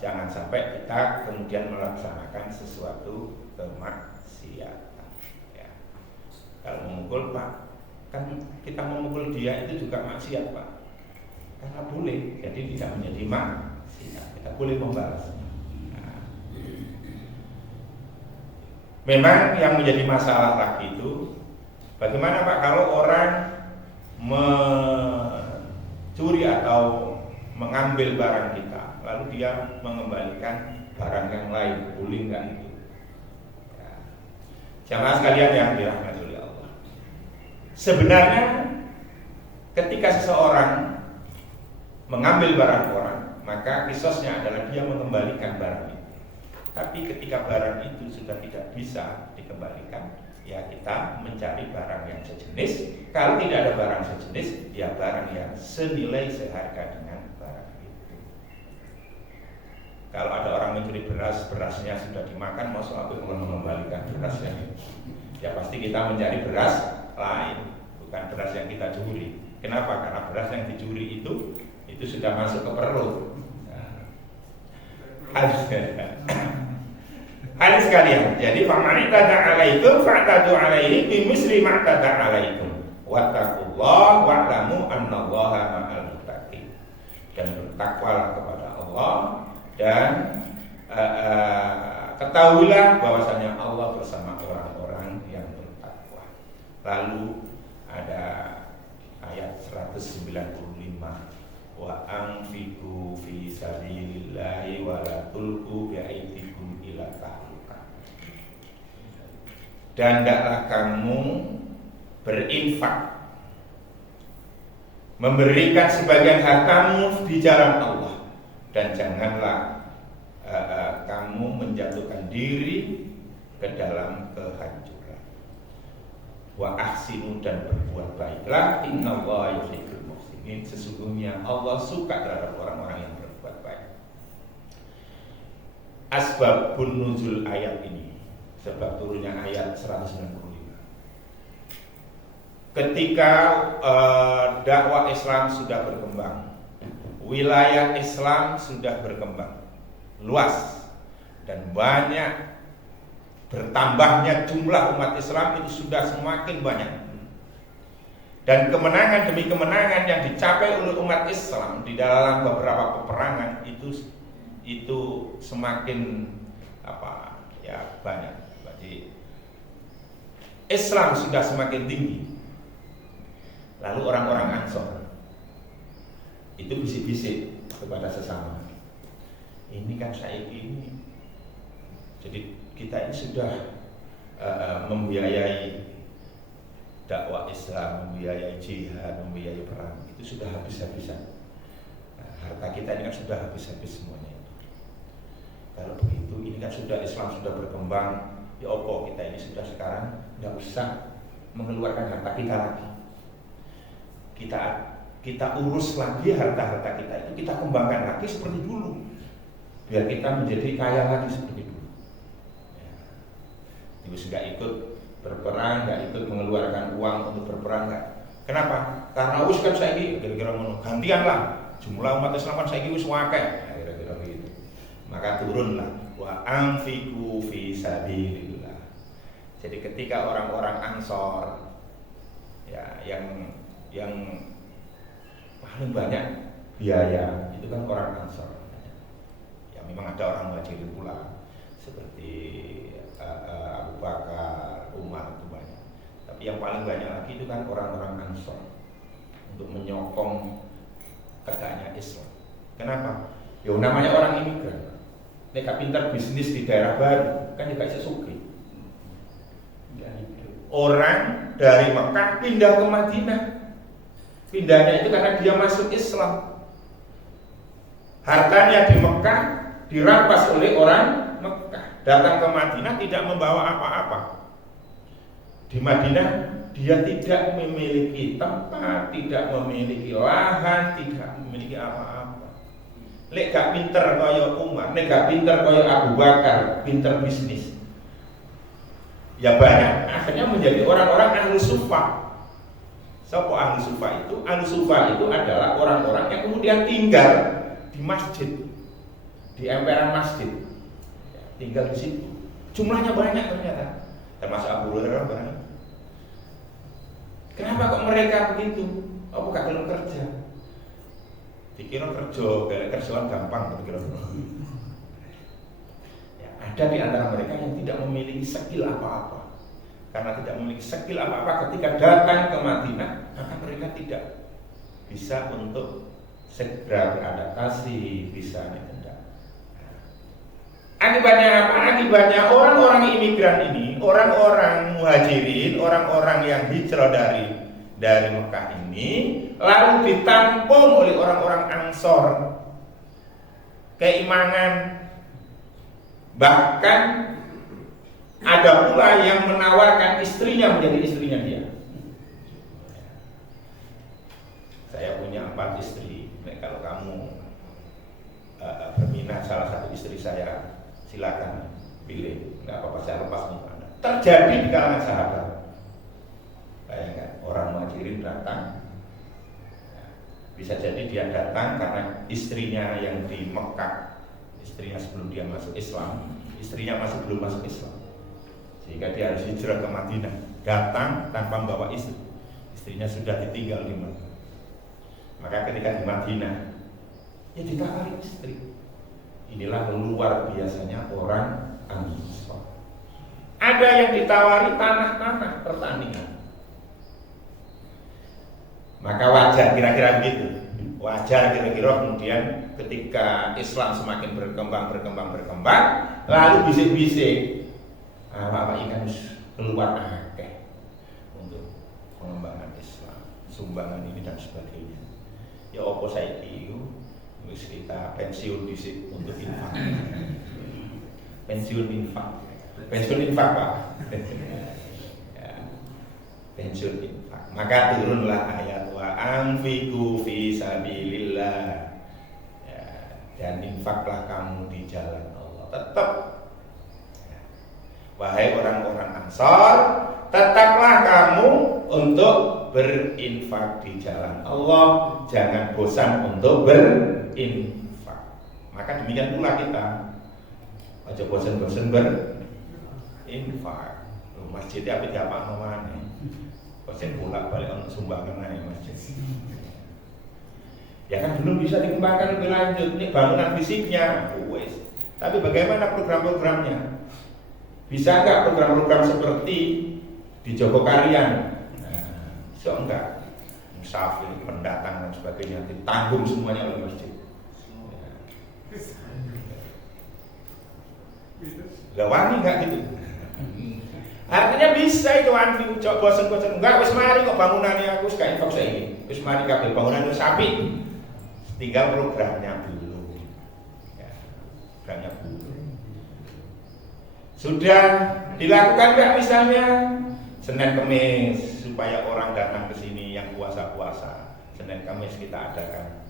jangan sampai kita kemudian melaksanakan sesuatu kemaksiatan. Ya. Kalau memukul Pak, kan kita memukul dia itu juga maksiat Pak. Karena boleh, jadi tidak menjadi maksiat. Kita boleh membalas. Nah. Memang yang menjadi masalah lagi itu, bagaimana Pak kalau orang mencuri atau mengambil barang kita, lalu dia mengembalikan barang yang lain, boleh nggak itu? Ya. Jamaah sekalian yang dirahmati oleh Allah. Sebenarnya ketika seseorang mengambil barang orang, maka kisosnya adalah dia mengembalikan barang itu. Tapi ketika barang itu sudah tidak bisa dikembalikan, ya kita mencari barang yang sejenis. Kalau tidak ada barang sejenis, ya barang yang senilai seharga dengan barang itu. Kalau ada orang mencuri beras, berasnya sudah dimakan, mau apa kalau mengembalikan berasnya? Ya pasti kita mencari beras lain, bukan beras yang kita curi. Kenapa? Karena beras yang dicuri itu sudah masuk ke perut. Hadis sekalian. Jadi faman i'tada 'alaikum fa'tadu 'alaihi bimisli ma i'tada 'alaikum. Wattaqullaha wa'lamu annallaha ma'al muttaqin. Dan bertakwalah kepada Allah dan ketahuilah bahwasanya Allah bersama orang-orang yang bertakwa. Lalu ada ayat 195. Wa anfiqu fi sabilillahi wa la tulqu bi aydikum ila tahlukah. Dan hendaklah kamu berinfak, memberikan sebagian hartamu di jalan Allah, dan janganlah kamu menjatuhkan diri ke dalam kehancuran. Wa ahsinu, dan berbuat baiklah, innallaha yuhibbul muhsinin. Sesungguhnya Allah suka terhadap orang-orang yang berbuat baik. Asbabun nuzul ayat ini, sebab turunnya ayat 195. Ketika dakwah Islam sudah berkembang, wilayah Islam sudah berkembang luas, dan banyak bertambahnya jumlah umat Islam itu sudah semakin banyak. Dan kemenangan demi kemenangan yang dicapai oleh umat Islam di dalam beberapa peperangan itu semakin banyak. Jadi Islam sudah semakin tinggi. Lalu orang-orang Ansor itu bisik-bisik kepada sesama. Ini kan ini. Jadi kita ini sudah membiayai dakwah Islam, membiayai jihad, membiayai perang, itu sudah habis-habisan. Nah, harta kita ini kan sudah habis-habis semuanya. Kalau begitu, ini kan sudah Islam sudah berkembang, ya opo kita ini sudah sekarang nggak usah mengeluarkan harta kita lagi. Kita urus lagi harta-harta kita itu, kita kembangkan lagi seperti dulu, biar kita menjadi kaya lagi seperti dulu. Terus nggak ikut berperang, nggak ikut mengeluarkan uang untuk berperang, nggak. Kenapa? Karena wis kan saiki kira-kira ngono. Gantian lah. Jumlah umat Islam kan saiki wis akeh. Kira-kira begitu. Maka turunlah wa anfiqu fi sabilillah. Jadi ketika orang-orang Ansor ya yang paling banyak biaya itu kan orang Ansor. Ya memang ada orang Muhajirin pula seperti Abu Bakar, Umar itu banyak. Tapi yang paling banyak lagi itu kan orang-orang Ansor untuk menyokong tegaknya Islam. Kenapa? Ya namanya orang imigran. Nek pintar bisnis di daerah baru kan juga bisa sugih. Ya, gitu. orang dari Mekah pindah ke Madinah. Pindahnya itu karena dia masuk Islam. Hartanya di Mekah dirampas oleh orang Mekah. Datang ke Madinah tidak membawa apa-apa. Di Madinah dia tidak memiliki tempat, tidak memiliki lahan, tidak memiliki apa-apa. Lek gak pinter kaya Umar, lek gak pinter kaya Abu Bakar, pinter bisnis. Ya banyak akhirnya menjadi orang-orang ahlu sufa. Siapa ahlu sufa itu? Ahlu sufa itu adalah orang-orang yang kemudian tinggal di masjid, di emperan masjid, tinggal di situ. Jumlahnya banyak ternyata, termasuk Abu Hurairah banyak. Kenapa kok mereka begitu? Apa gak belum kerja? Dikira kerjaan gampang, kira. Ya, ada di antara mereka yang tidak memiliki skill apa-apa. Karena tidak memiliki skill apa-apa, ketika datang ke Madinah, maka mereka tidak bisa untuk segera beradaptasi, bisa tidak. Akibatnya apa? Akibatnya orang-orang imigran ini, orang-orang muhajirin, orang-orang yang hijrah dari Mekah ini, lalu ditampung oleh orang-orang Ansor, keimanan. Bahkan ada pula yang menawarkan istrinya menjadi istrinya dia. Saya punya 4 istri. Nah, kalau kamu berminat salah satu istri saya, silakan pilih. Nggak apa-apa, saya lepas untuk Anda. Terjadi di kalangan sahabat. Bayangkan, orang muhajirin datang. Bisa jadi dia datang karena istrinya yang di Mekah, istrinya sebelum dia masuk Islam, istrinya masih belum masuk Islam, sehingga dia harus hijrah ke Madinah. Datang tanpa membawa istri, istrinya sudah ditinggal di Mekah. Maka ketika di Madinah, ya ditawari istri. Inilah luar biasanya orang Ansor. Ada yang ditawari tanah-tanah pertanian. Maka wajar kira-kira begitu. Wajar kira-kira kemudian ketika Islam semakin berkembang, lalu bisik-bisik, apa-apa ikan keluar akeh untuk pengembangan Islam, sumbangan ini dan sebagainya. Ya apa saiki wis kita pensiun dhisik untuk infak. Pensiun infak Pak. Ya, pensiun infak. Maka turunlah ayat wa anfiqu fi sabilillah. Ya, dan infaklah kamu di jalan Allah. Tetap ya, wahai orang-orang Ansor, tetaplah kamu untuk berinfak di jalan Allah, jangan bosan untuk berinfak. Maka demikian pula kita, aja bosan-bosan berinfak. Masjidnya apa diapa namanya? Bosan pula balik untuk sumbangan aja masjid. Ya kan belum bisa dikembangkan lebih lanjut. Ini bangunan fisiknya, wes. Tapi bagaimana program-programnya? Bisa nggak program-program seperti di Jogokarian? So enggak, musafir, pendatang dan sebagainya ditanggung semuanya oleh masjid. Gak wani enggak gitu. Artinya bisa itu anfi cok bosen-bosen enggak wis mari kok bangunannya aku gak infak saiki. Wis mari kabeh bangunan wis sapi. Tinggal programnya belum. Ya, programnya belum. Sudah dilakukan enggak misalnya Senin Kemis supaya orang datang ke sini yang puasa-puasa. Senin Kamis kita adakan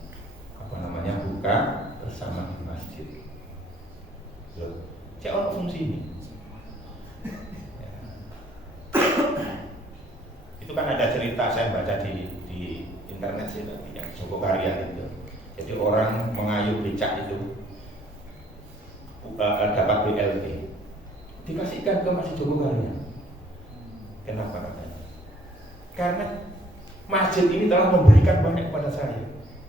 buka bersama di masjid. Loh, cek fungsi ini. Ya. Itu kan ada cerita saya baca di internet sih tadi yang Jogokarian itu. Jadi orang mengayuh becak itu dapat BLT, dikasihkan ke Masjid Jogokarian. Kenapa katanya? Karena masjid ini telah memberikan banyak kepada saya.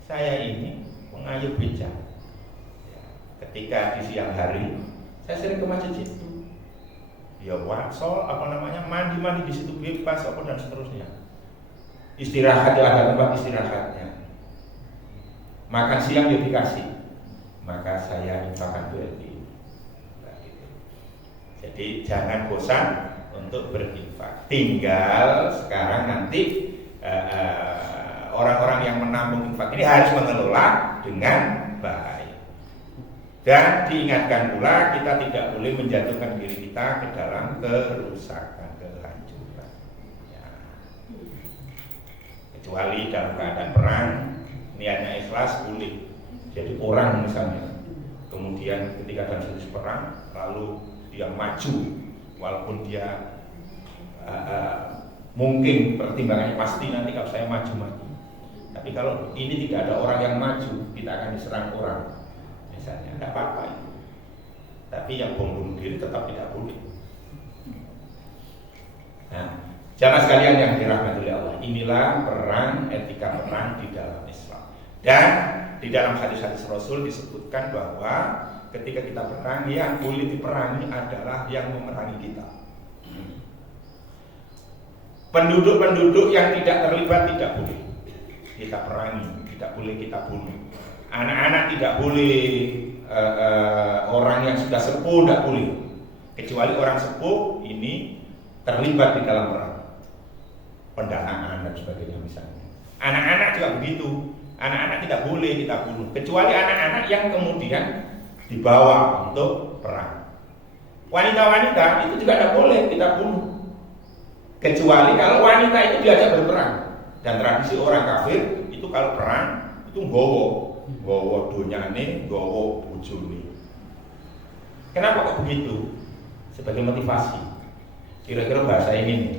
Saya ini mengayuh becak. Ya, ketika di siang hari, saya sering ke masjid situ. Ya wasol mandi di situ bebas apa dan seterusnya. Istirahat ya ada tempat istirahatnya. Makan siang dia dikasih. Maka saya infakkan BLT. Nah, gitu. Jadi jangan bosan untuk berinfak. Tinggal sekarang nanti orang-orang yang menampung infak ini harus mengelola dengan baik. Dan diingatkan pula kita tidak boleh menjatuhkan diri kita ke dalam kerusakan, kehancuran. Ya. Kecuali dalam keadaan perang, niatnya ikhlas boleh. Jadi orang misalnya, kemudian ketika dalam situasi perang, lalu dia maju, walaupun dia mungkin pertimbangannya pasti nanti kalau saya maju. Tapi kalau ini tidak ada orang yang maju, kita akan diserang orang. Misalnya, tidak apa-apa itu. Tapi yang bom bunuh diri tetap tidak boleh. Nah, jamaah sekalian yang dirahmati oleh Allah, inilah perang, etika perang di dalam Islam. Dan di dalam hadis-hadis Rasul disebutkan bahwa ketika kita perang, yang boleh diperangi adalah yang memerangi kita. Penduduk-penduduk yang tidak terlibat tidak boleh kita perangi, tidak boleh kita bunuh. Anak-anak tidak boleh, orang yang sudah sepuh tidak boleh, kecuali orang sepuh ini terlibat di dalam perang, pendanaan dan sebagainya misalnya. Anak-anak juga begitu, anak-anak tidak boleh kita bunuh, kecuali anak-anak yang kemudian dibawa untuk perang. Wanita-wanita itu juga tidak boleh kita bunuh, kecuali kalau wanita itu diajak berperang. Dan tradisi orang kafir itu kalau perang itu nggowo donyane, nggowo bojone. Kenapa kok begitu? Sebagai motivasi. Kira-kira bahasa ini nih,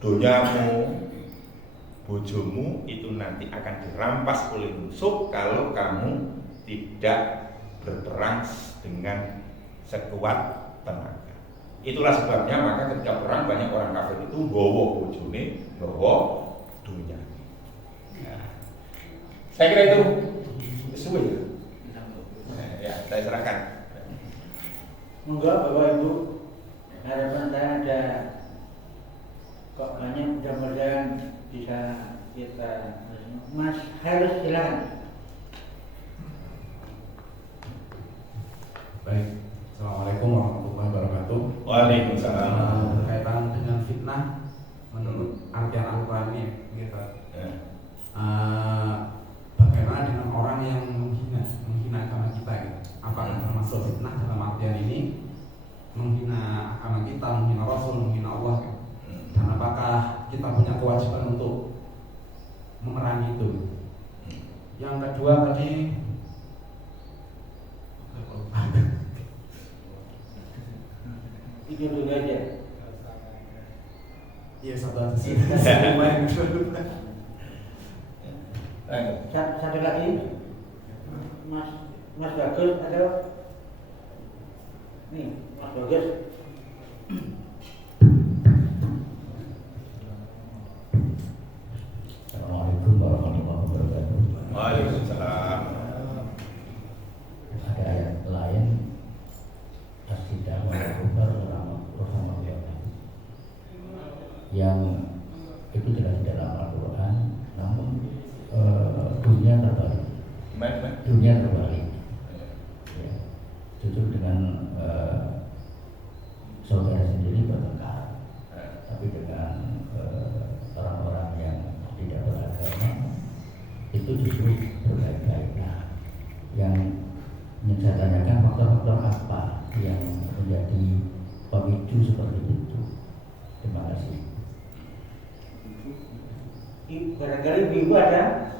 donyamu, bojomu itu nanti akan dirampas oleh musuh kalau kamu tidak berperang dengan sekuat tenaga. Itulah sebabnya maka ketika perang banyak orang kafir itu nggowo bojone, nggowo dunia. Ya. Saya kira itu sesuai. Ya, saya serahkan. Monggo Bapak Ibu, harapan saya ada kok banyak, mudah-mudahan bisa kita. Mas harus silakan. Baik, Assalamualaikum warahmatullahi wabarakatuh. Waalaikumsalam. Berkaitan dengan fitnah menurut artian Al-Quran ini gitu. Bagaimana dengan orang yang menghina agama kita gitu? Apakah termasuk fitnah dalam artian ini menghina agama kita, menghina Rasul, menghina Allah gitu? Dan apakah kita punya kewajiban untuk memerangi itu? Yang kedua tadi Itu dulu aja. iya satu sih. Satu lagi, Mas Bagus atau nih Mas Bagus. Assalamualaikum warahmatullahi wabarakatuh. Waalaikumsalam. Ada ayat lain, As-Siddah wal Kufar yang itu jelas di dalam Al-Quran, namun dunia terbalik. Dunia terbalik. Ya, justru dengan saudara sendiri bertengkar, tapi dengan orang-orang yang tidak beragama itu justru berbaik-baik. Nah, yang saya tanyakan faktor-faktor apa yang menjadi pemicu seperti itu? Terima kasih. Barangkali ibu ada,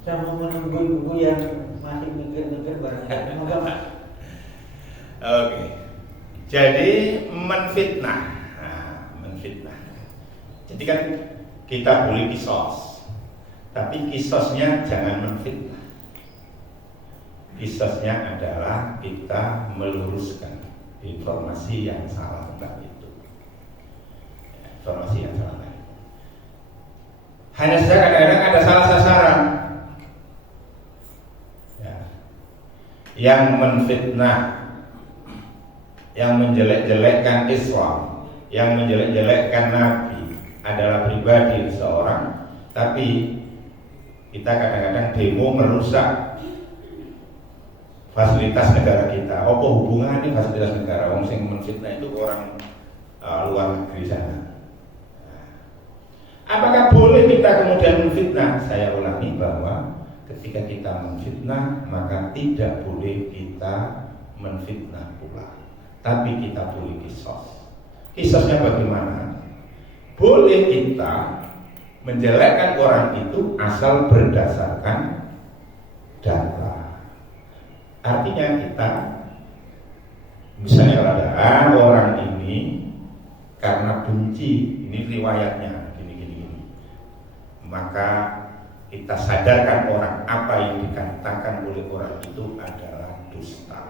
sama menunggu ibu yang masih mikir-mikir barangkali. Oke. Jadi menfitnah. Nah, menfitnah. Jadi kan kita boleh kisos, tapi kisosnya jangan menfitnah. Kisosnya adalah kita meluruskan informasi yang salah tentang itu. Informasi yang salah. Hanya saja kadang-kadang ada salah sasaran, ya, yang menfitnah, yang menjelek-jelekkan Islam, yang menjelek-jelekkan Nabi adalah pribadi seorang, tapi kita kadang-kadang demo merusak fasilitas negara kita. Apa hubungannya fasilitas negara? Wong sing menfitnah itu orang luar negeri sana. Apakah boleh kita kemudian menfitnah? Saya ulangi bahwa ketika kita menfitnah maka tidak boleh kita menfitnah pula, tapi kita boleh kisos. Kisosnya bagaimana? Boleh kita menjelekkan orang itu asal berdasarkan data. Artinya kita misalnya ada orang ini karena benci, ini riwayatnya gini, maka kita sadarkan orang apa yang dikatakan oleh orang itu adalah dusta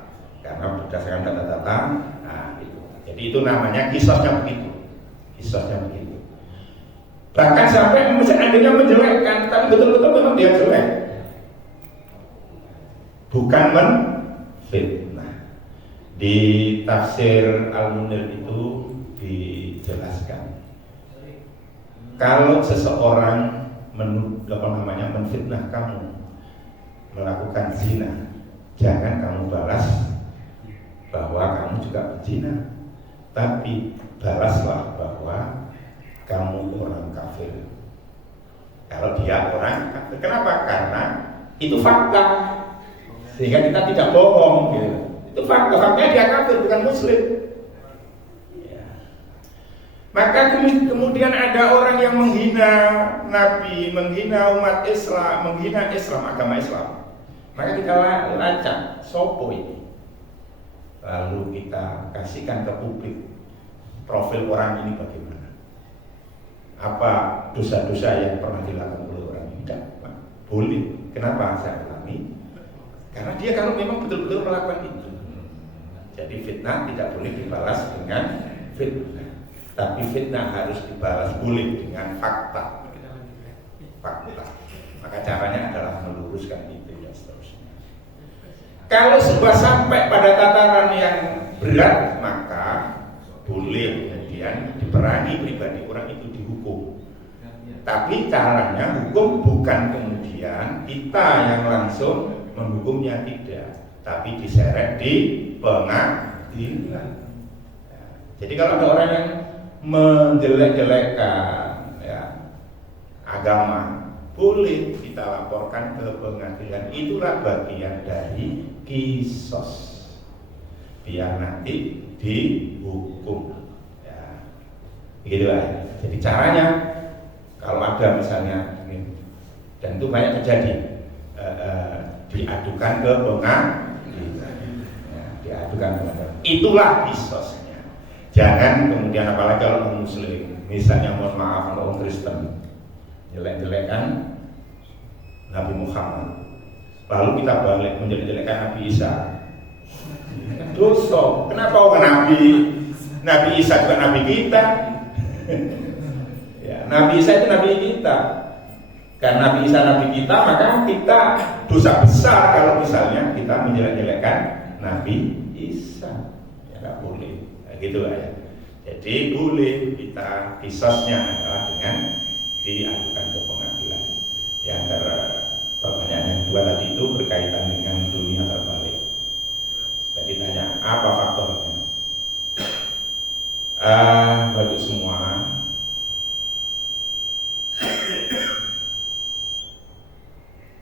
karena berdasarkan data-data. Nah, itu. Jadi itu namanya kisosnya begitu. Bahkan sampai seandainya menjelekkan, tapi betul-betul memang dia jelek, bukan menfitnah. Di tafsir Al-Munir itu dijelaskan, kalau seseorang menfitnah kamu melakukan zina, jangan kamu balas bahwa kamu juga berzina, tapi balaslah bahwa kamu orang kafir. Kalau dia orang kafir, kenapa? Karena itu fakta, sehingga kita tidak bohong. Gitu. Itu fakta, faktanya dia kafir bukan muslim. Ya. Maka kemudian ada orang yang menghina Nabi, menghina umat Islam, menghina Islam, agama Islam. Maka kita lacak, sopo ini. Lalu kita kasihkan ke publik profil orang ini bagaimana. Apa dosa-dosa yang pernah dilakukan oleh orang ini? Tidak boleh. Kenapa saya ulangi? Karena dia kalau memang betul-betul melakukan itu. Jadi fitnah tidak boleh dibalas dengan fitnah, tapi fitnah harus dibalas boleh dengan fakta. Maka caranya adalah meluruskan itu dan seterusnya. Kalau sudah sampai pada tataran yang berat, maka boleh kemudian diperangi pribadi orang itu dihukum. Tapi caranya hukum bukan kemudian kita yang langsung menghukumnya, tidak, tapi diseret di pengadilan. Jadi kalau ada orang yang menjelek-jelekkan agama, boleh kita laporkan ke pengadilan. Itulah bagian dari kisos, biar nanti dihukum. Begitulah. Jadi caranya kalau ada misalnya, dan itu banyak terjadi, diadukan ke pengadilan, diadukan ke pengadilan. Itulah kisosnya. Jangan kemudian apalagi kalau muslim, misalnya mohon maaf kalau orang Kristen jelek-jelekan Nabi Muhammad, lalu kita balik menjelek-jelekan Nabi Isa, dosa. Kenapa orang Nabi Isa juga Nabi kita? Ya, Nabi Isa itu Nabi kita. Karena Nabi Isa Nabi kita, maka kita dosa besar kalau misalnya kita menjelek-jelekan Nabi Isa. Ya nggak boleh, nah, gitu lah ya. Jadi boleh kita kisosnya adalah dengan diadukan ke pengadilan. Yang pertanyaan yang kedua tadi itu berkaitan dengan dunia terbalik. Tadi tanya apa faktornya? Bagi semua,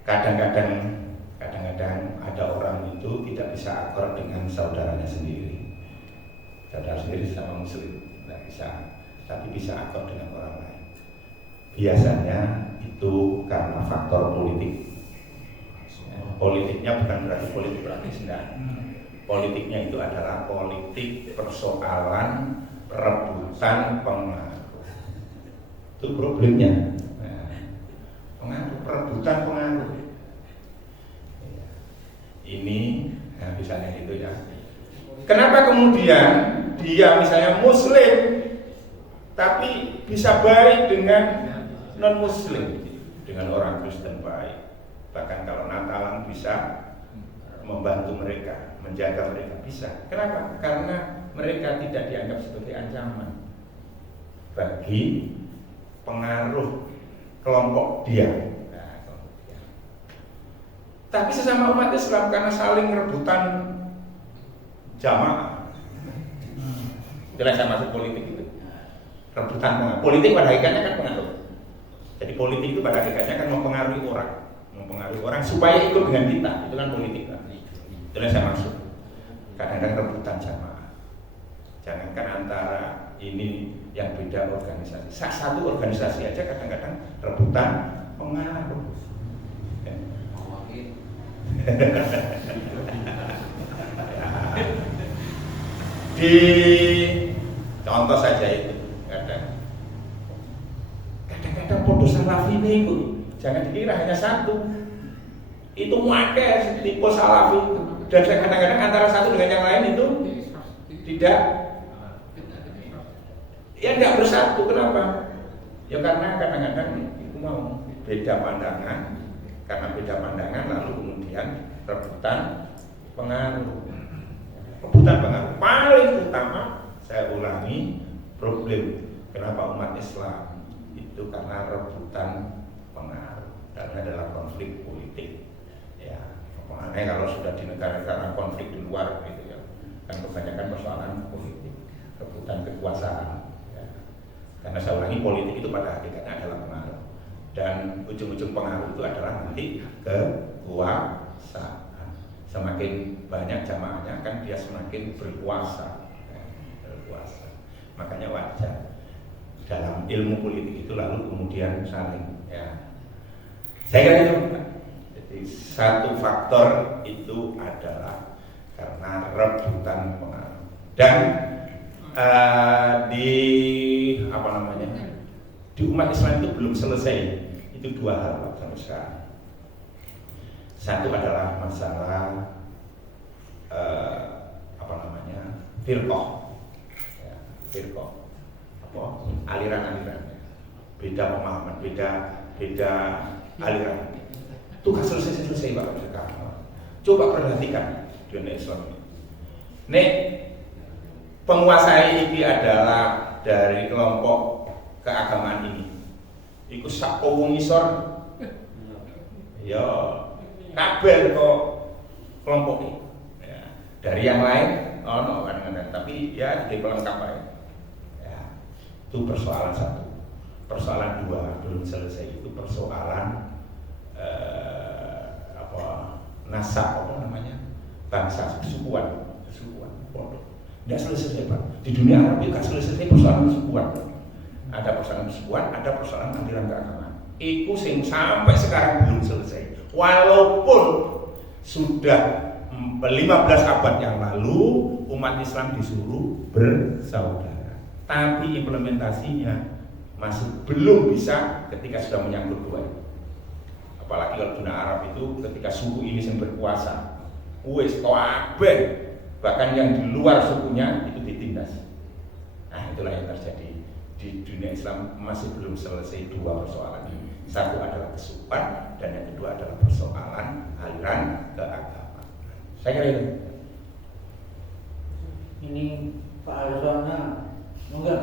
kadang-kadang ada orang itu tidak bisa akur dengan saudaranya sendiri. Saudara sendiri sama muslim tidak bisa, tapi bisa akur dengan orang lain. Biasanya itu karena faktor politik. Politiknya bukan berarti politik praktis, enggak. Politiknya itu adalah politik persoalan rebutan pengaruh. Itu problemnya. Pengaruh, perebutan pengaruh. Ini, misalnya gitu ya. Kenapa kemudian dia misalnya Muslim, tapi bisa baik dengan non Muslim, dengan orang Kristen baik. Bahkan kalau Natalan bisa membantu mereka, menjaga mereka, bisa. Kenapa? Karena mereka tidak dianggap sebagai ancaman bagi pengaruh kelompok dia. Tapi sesama umat Islam karena saling rebutan jamaah. Itulah saya masuk politik itu. Rebutan pengaruh. Politik pada hakikatnya kan pengaruh. Jadi politik itu pada hakikatnya kan mempengaruhi orang supaya ikut dengan kita. Itu kan politik kan. Itulah saya maksud. Kadang-kadang rebutan jamaah. Jangankan antara ini yang beda organisasi. Satu organisasi aja kadang-kadang rebutan pengaruh. Di contoh saja itu kadang-kadang podo salafi ini itu jangan dikira hanya satu, itu muakeh tipe salafi, dan kadang-kadang antara satu dengan yang lain itu tidak bersatu. Kenapa? Ya karena kadang-kadang itu mau beda pandangan. Karena beda pandangan lalu kemudian rebutan pengaruh. Paling utama saya ulangi, problem kenapa umat Islam itu karena rebutan pengaruh, karena adalah konflik politik. Ya, makanya kalau sudah di negara-negara konflik di luar gitu ya, kan kebanyakan persoalan politik, rebutan kekuasaan. Ya. Karena saya ulangi, politik itu pada hakikatnya adalah pengaruh. Dan ujung-ujung pengaruh itu adalah nanti kekuasaan. Semakin banyak jamaahnya kan dia semakin berkuasa. Makanya wajar dalam ilmu politik itu lalu kemudian saling ya. Saya kira itu. Jadi satu faktor itu adalah karena rebutan pengaruh. Dan di umat Islam itu belum selesai. Itu dua hal sampai sekarang. Satu adalah masalah firqah, ya, firqah, aliran-alirannya, beda pemahaman, beda aliran. Itu kan selesai Pak sekarang. Coba perhatikan dunia Islam ini. Nek penguasa ini adalah dari kelompok keagamaan ini. Iku sak wong isor. Ya, kabel kok kelompok ini. Ya, dari yang lain no kadang-kadang, tapi ya di pelengkap aja. Ya, itu persoalan satu. Persoalan dua belum selesai, itu persoalan nasab bangsa, kesukuan. Tidak selesai Pak. Di dunia Arab itu selesai persoalan kesukuan. Ada persoalan kesukuan, ada persoalan aliran keagamaan. Itu sampai sekarang belum selesai. Walaupun sudah 15 abad yang lalu umat Islam disuruh bersaudara, tapi implementasinya masih belum bisa ketika sudah menyangkut dua. Apalagi kalau dunia Arab itu ketika suku ini yang berkuasa, bahkan yang di luar sukunya itu ditindas. Nah, itulah yang terjadi di dunia Islam, masih belum selesai dua persoalan ini. Satu adalah kesukuan dan yang kedua adalah persoalan aliran keagamaan. Saya kira itu. Ini Pak Alsona, enggak?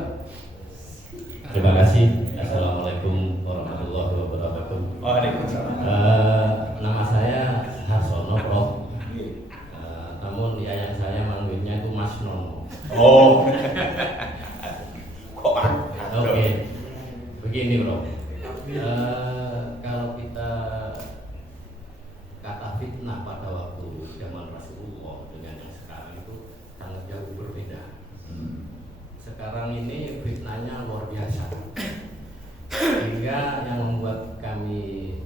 Terima kasih. Assalamualaikum warahmatullahi wabarakatuh. Waalaikumsalam. Nama saya Harsono, Prof. Namun ayah saya manggilnya itu Mas Nono. Oh. Oke. Begini, Bro. Kalau kita kata fitnah pada waktu zaman Rasulullah dengan yang sekarang itu sangat jauh berbeda. Sekarang ini fitnahnya luar biasa, sehingga yang membuat kami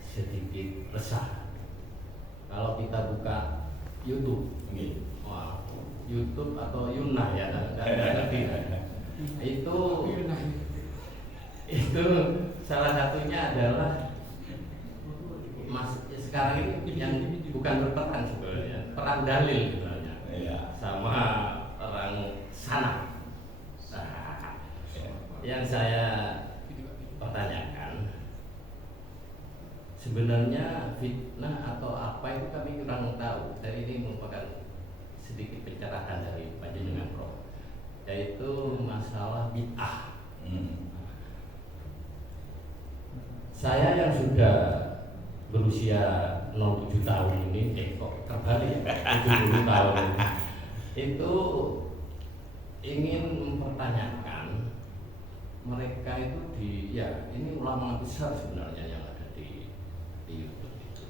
sedikit resah. Kalau kita buka YouTube, YouTube atau Yunah ya, itu salah satunya adalah sekarang ini yang bukan berperang sebenarnya, perang dalil sebenarnya, sama perang sana. Yang saya pertanyakan, sebenarnya fitnah atau apa itu kami kurang tahu. Dan ini merupakan sedikit pencerahan dari panjenengan Prof, yaitu masalah bid'ah. Saya yang sudah berusia 07 tahun ini, kok terbalik ya, 70 tahun ini, itu ingin mempertanyakan mereka itu ya ini ulama besar sebenarnya yang ada di YouTube itu.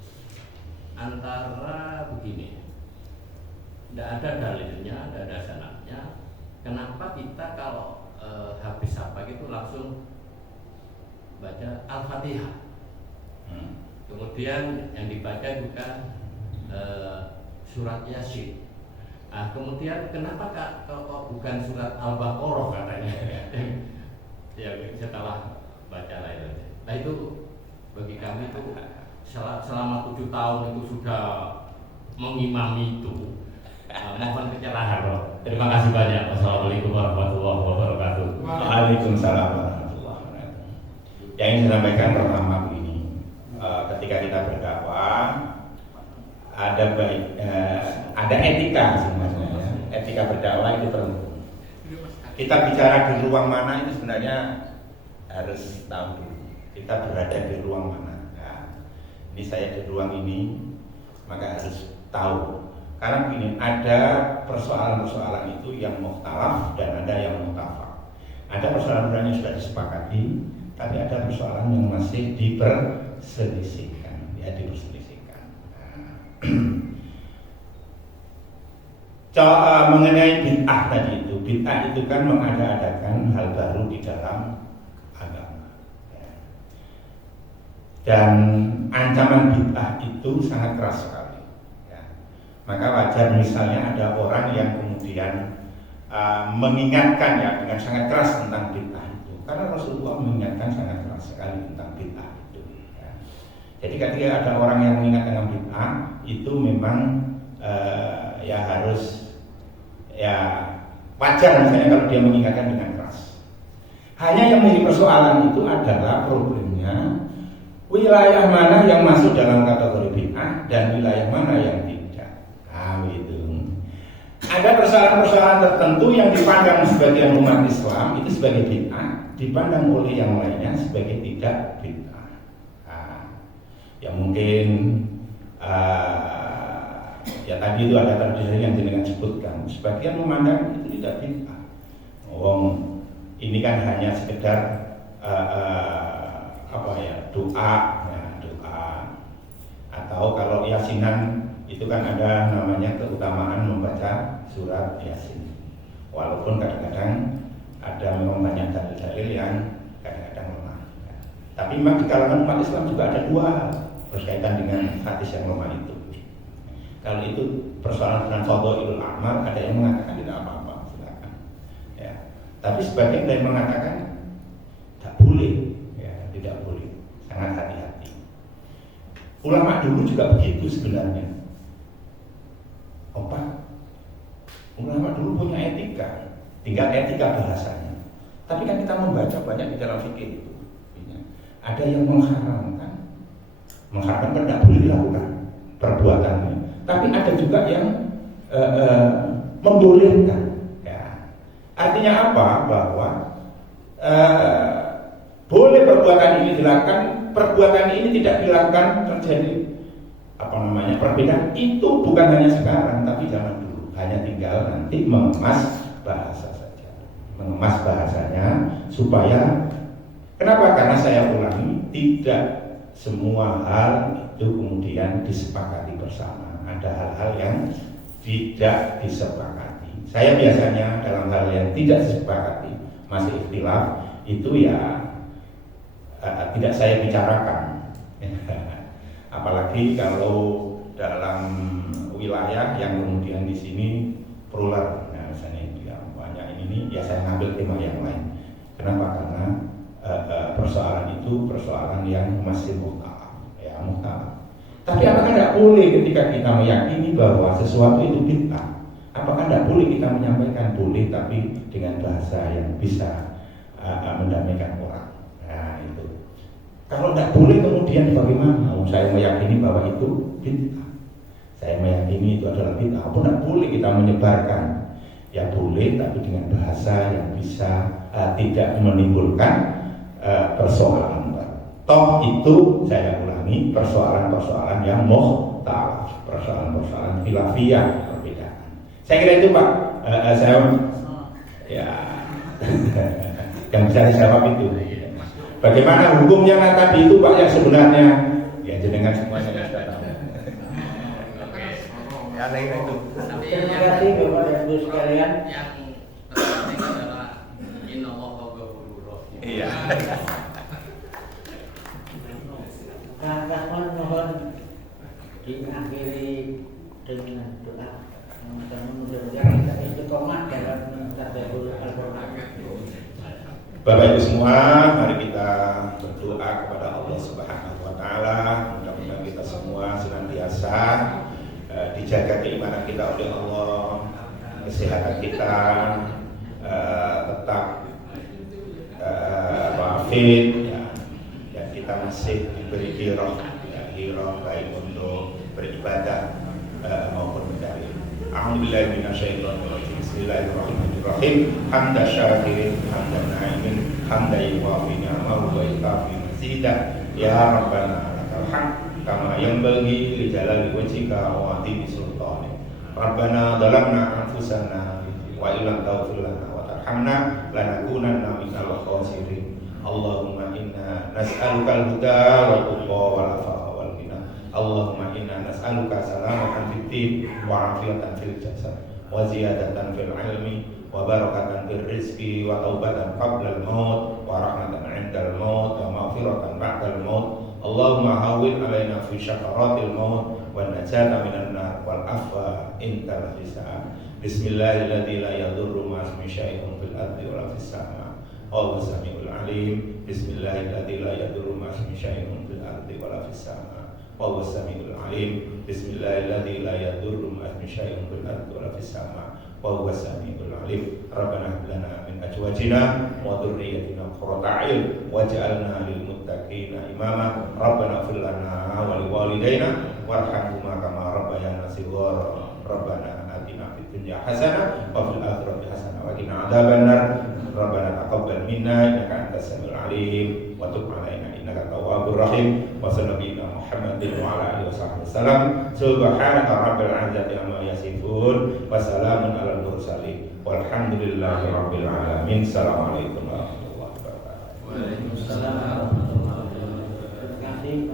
Antara begini, tidak ada dalilnya, tidak ada sanadnya. Kenapa kita kalau habis apa gitu langsung baca Al-Fatihah? Kemudian yang dibaca juga surat Yasin. Nah, kemudian kenapa kok bukan surat Al-Baqarah katanya? Ya setelah baca lain. Nah itu bagi kami itu selama 7 tahun itu sudah mengimami itu. Mohon kecerahan. Terima kasih banyak. Wassalamualaikum warahmatullahi wabarakatuh. Waalaikumsalam warahmatullahi wabarakatuh. Yang ingin saya sampaikan pertama begini, ketika kita berdakwah ada etika sebenarnya. Etika berdakwah itu perlu. Kita bicara di ruang mana itu sebenarnya harus tahu dulu. Kita berada di ruang mana. Nah, ini saya di ruang ini, maka harus tahu. Karena begini, ada persoalan-persoalan itu yang mukhtalaf dan ada yang muttafaq. Ada persoalan-persoalan yang sudah disepakati, tapi ada persoalan yang masih diperselisihkan, ya diperselisihkan. Mengenai bid'ah tadi itu, bid'ah itu kan mengada-adakan hal baru di dalam agama. Dan ancaman bid'ah itu sangat keras sekali. Maka wajar misalnya ada orang yang kemudian mengingatkan ya dengan sangat keras tentang bid'ah itu, karena Rasulullah mengingatkan sangat keras sekali tentang bid'ah itu. Ya. Jadi ketika ada orang yang mengingatkan tentang bid'ah itu memang ya harus ya wajar misalnya kalau dia mengingatkan dengan keras. Hanya yang menjadi persoalan itu adalah problemnya wilayah mana yang masuk dalam kategori bid'ah dan wilayah mana yang tidak. Gitu. Ada persoalan-persoalan tertentu yang dipandang sebagian umat Islam itu sebagai bid'ah, dipandang oleh yang lainnya sebagai tidak bid'ah. Ya mungkin ya tadi itu ada tradisi yang jenengan sebutkan. Sebagian memandang itu tidak bid'ah. Ini kan hanya sekedar doa, atau kalau yasinan itu kan ada namanya keutamaan membaca surat Yasin. Walaupun kadang-kadang ada memang banyak dalil-dalil yang kadang-kadang lemah. Tapi memang di kalangan umat Islam juga ada dua berkaitan dengan hadis yang lemah itu. Kalau itu persoalan dengan fadhailul a'mal, ada yang mengatakan tidak apa-apa, silakan. Ya. Tapi sebagian ada yang mengatakan tidak boleh, ya, tidak boleh. Sangat hati-hati. Ulama dulu juga begitu sebenarnya. Ulama dulu punya etika, tinggal etika bahasanya. Tapi kan kita membaca banyak di dalam fikih itu. Ada yang mengharamkan tidak boleh dilakukan perbuatannya. Tapi ada juga yang membolehkan. Ya. Artinya apa? Bahwa boleh perbuatan ini dilakukan, perbuatan ini tidak dilakukan, terjadi perbedaan itu bukan hanya sekarang, tapi zaman dulu. Hanya tinggal nanti mengemas bahasa saja, mengemas bahasanya supaya kenapa? Karena saya ulangi, tidak semua hal itu kemudian disepakati bersama. Ada hal-hal yang tidak disepakati. Saya biasanya dalam hal yang tidak disepakati, masih ikhtilaf, itu ya tidak saya bicarakan. Apalagi kalau dalam wilayah yang kemudian di sini plural, nah misalnya ya, banyak ini ya saya ngambil tema yang lain. Kenapa? Karena persoalan itu persoalan yang masih muhtalaf, ya muhtalaf. Tapi apakah tidak boleh ketika kita meyakini bahwa sesuatu itu bid'ah? Apakah tidak boleh kita menyampaikan? Boleh, tapi dengan bahasa yang bisa mendamaikan orang. Nah itu. Kalau tidak boleh kemudian bagaimana? Saya meyakini bahwa itu bid'ah. Saya meyakini itu adalah bid'ah. Apa tidak boleh kita menyebarkan? Ya boleh, tapi dengan bahasa yang bisa tidak menimbulkan persoalan. Toh itu saya ulangi. mengalami persoalan-persoalan yang mukhtalaf, persoalan-persoalan khilafiyah, perbedaan. Saya kira itu Pak, saya ya yang bisa dijawab itu. Bagaimana hukumnya tadi itu Pak yang sebenarnya? Ya jenengan semuanya sudah tahu. Ya kira itu. Terima kasih Bapak dan Ibu sekalian. Yang terpenting adalah innallaha ghafurur rahim. Iya. Kang mohon diakhiri dengan doa. Mudah-mudahan kita istiqomah dalam mentadabbur Al-Qur'an. Bapak Ibu semua, mari kita berdoa kepada Allah Subhanahu wa taala. Mudah-mudahan kita semua senantiasa dijaga keimanan kita oleh Allah, kesehatan kita tetap fit, ya, dan kita masih diberi hirah baik untuk beribadah maupun mencari. A'udzubillahi minasyaitonirrajim. Bismillahirrahmanirrahim. Hamdan syakirin, hamdan na'imin, hamdan yuwafi ni'amahu wa yukafi mazidah. Ya Rabbana lakal hamd kama yanbaghi li jalali wajhika wa 'azimi sultanik. Rabbana zalamna anfusana wa illam taghfir lana wa tarhamna lanakunanna minal khasirin. Allahumma inna nas'alukal huda wal tuqa wal afafa wal ghina. Allahumma inna nas'aluka salamatan fid din wa 'afiyatan fil jasad wa ziyadatan fil ilmi wa barakatan fil rizqi wa taubatan qabla al maut wa rahmatan 'inda al maut wa maghfiratan ba'da al maut. Allahumma hawwin 'alaina fi syakaratil maut wa najata minan nar wal afwa intal hisab. Bismillahirrahmanirrahim. La yadurru ma ismi syai'un fil ardi wa la fis sama'. Allahu samiul alim. Bismillahirrahmanirrahim. La yadurru ma ismi syai'un fil ardi wa la fis sama'. Allahu samiul alim. Bismillahirrahmanirrahim. La yadurru ma ismi syai'un fil ardi wa la fis sama'. Allahu samiul alim. Rabbana hab lana min azwajina wa dhurriyyatina qurrata a'yun waj'alna lil muttaqina imama. Rabbana ighfir lana wa liwalidayna warhamhuma kama rabbayana shighara. Rabbana atina fid dunya hasanah wa fil akhirati hasanah wa qina adzabannar. Rabbana taqabbal minna innaka antas samiul alim wa tub 'alaina innaka tawwabur rahim. Wa sallallahu Muhammadin wa ala alihi wasallam. Subhanaka rabbil 'izzati amma yasifun wa salamun alal mursalin walhamdulillahi rabbil alamin. Assalamualaikum warahmatullahi wabarakatuh. Waalaikumsalam. Terima kasih.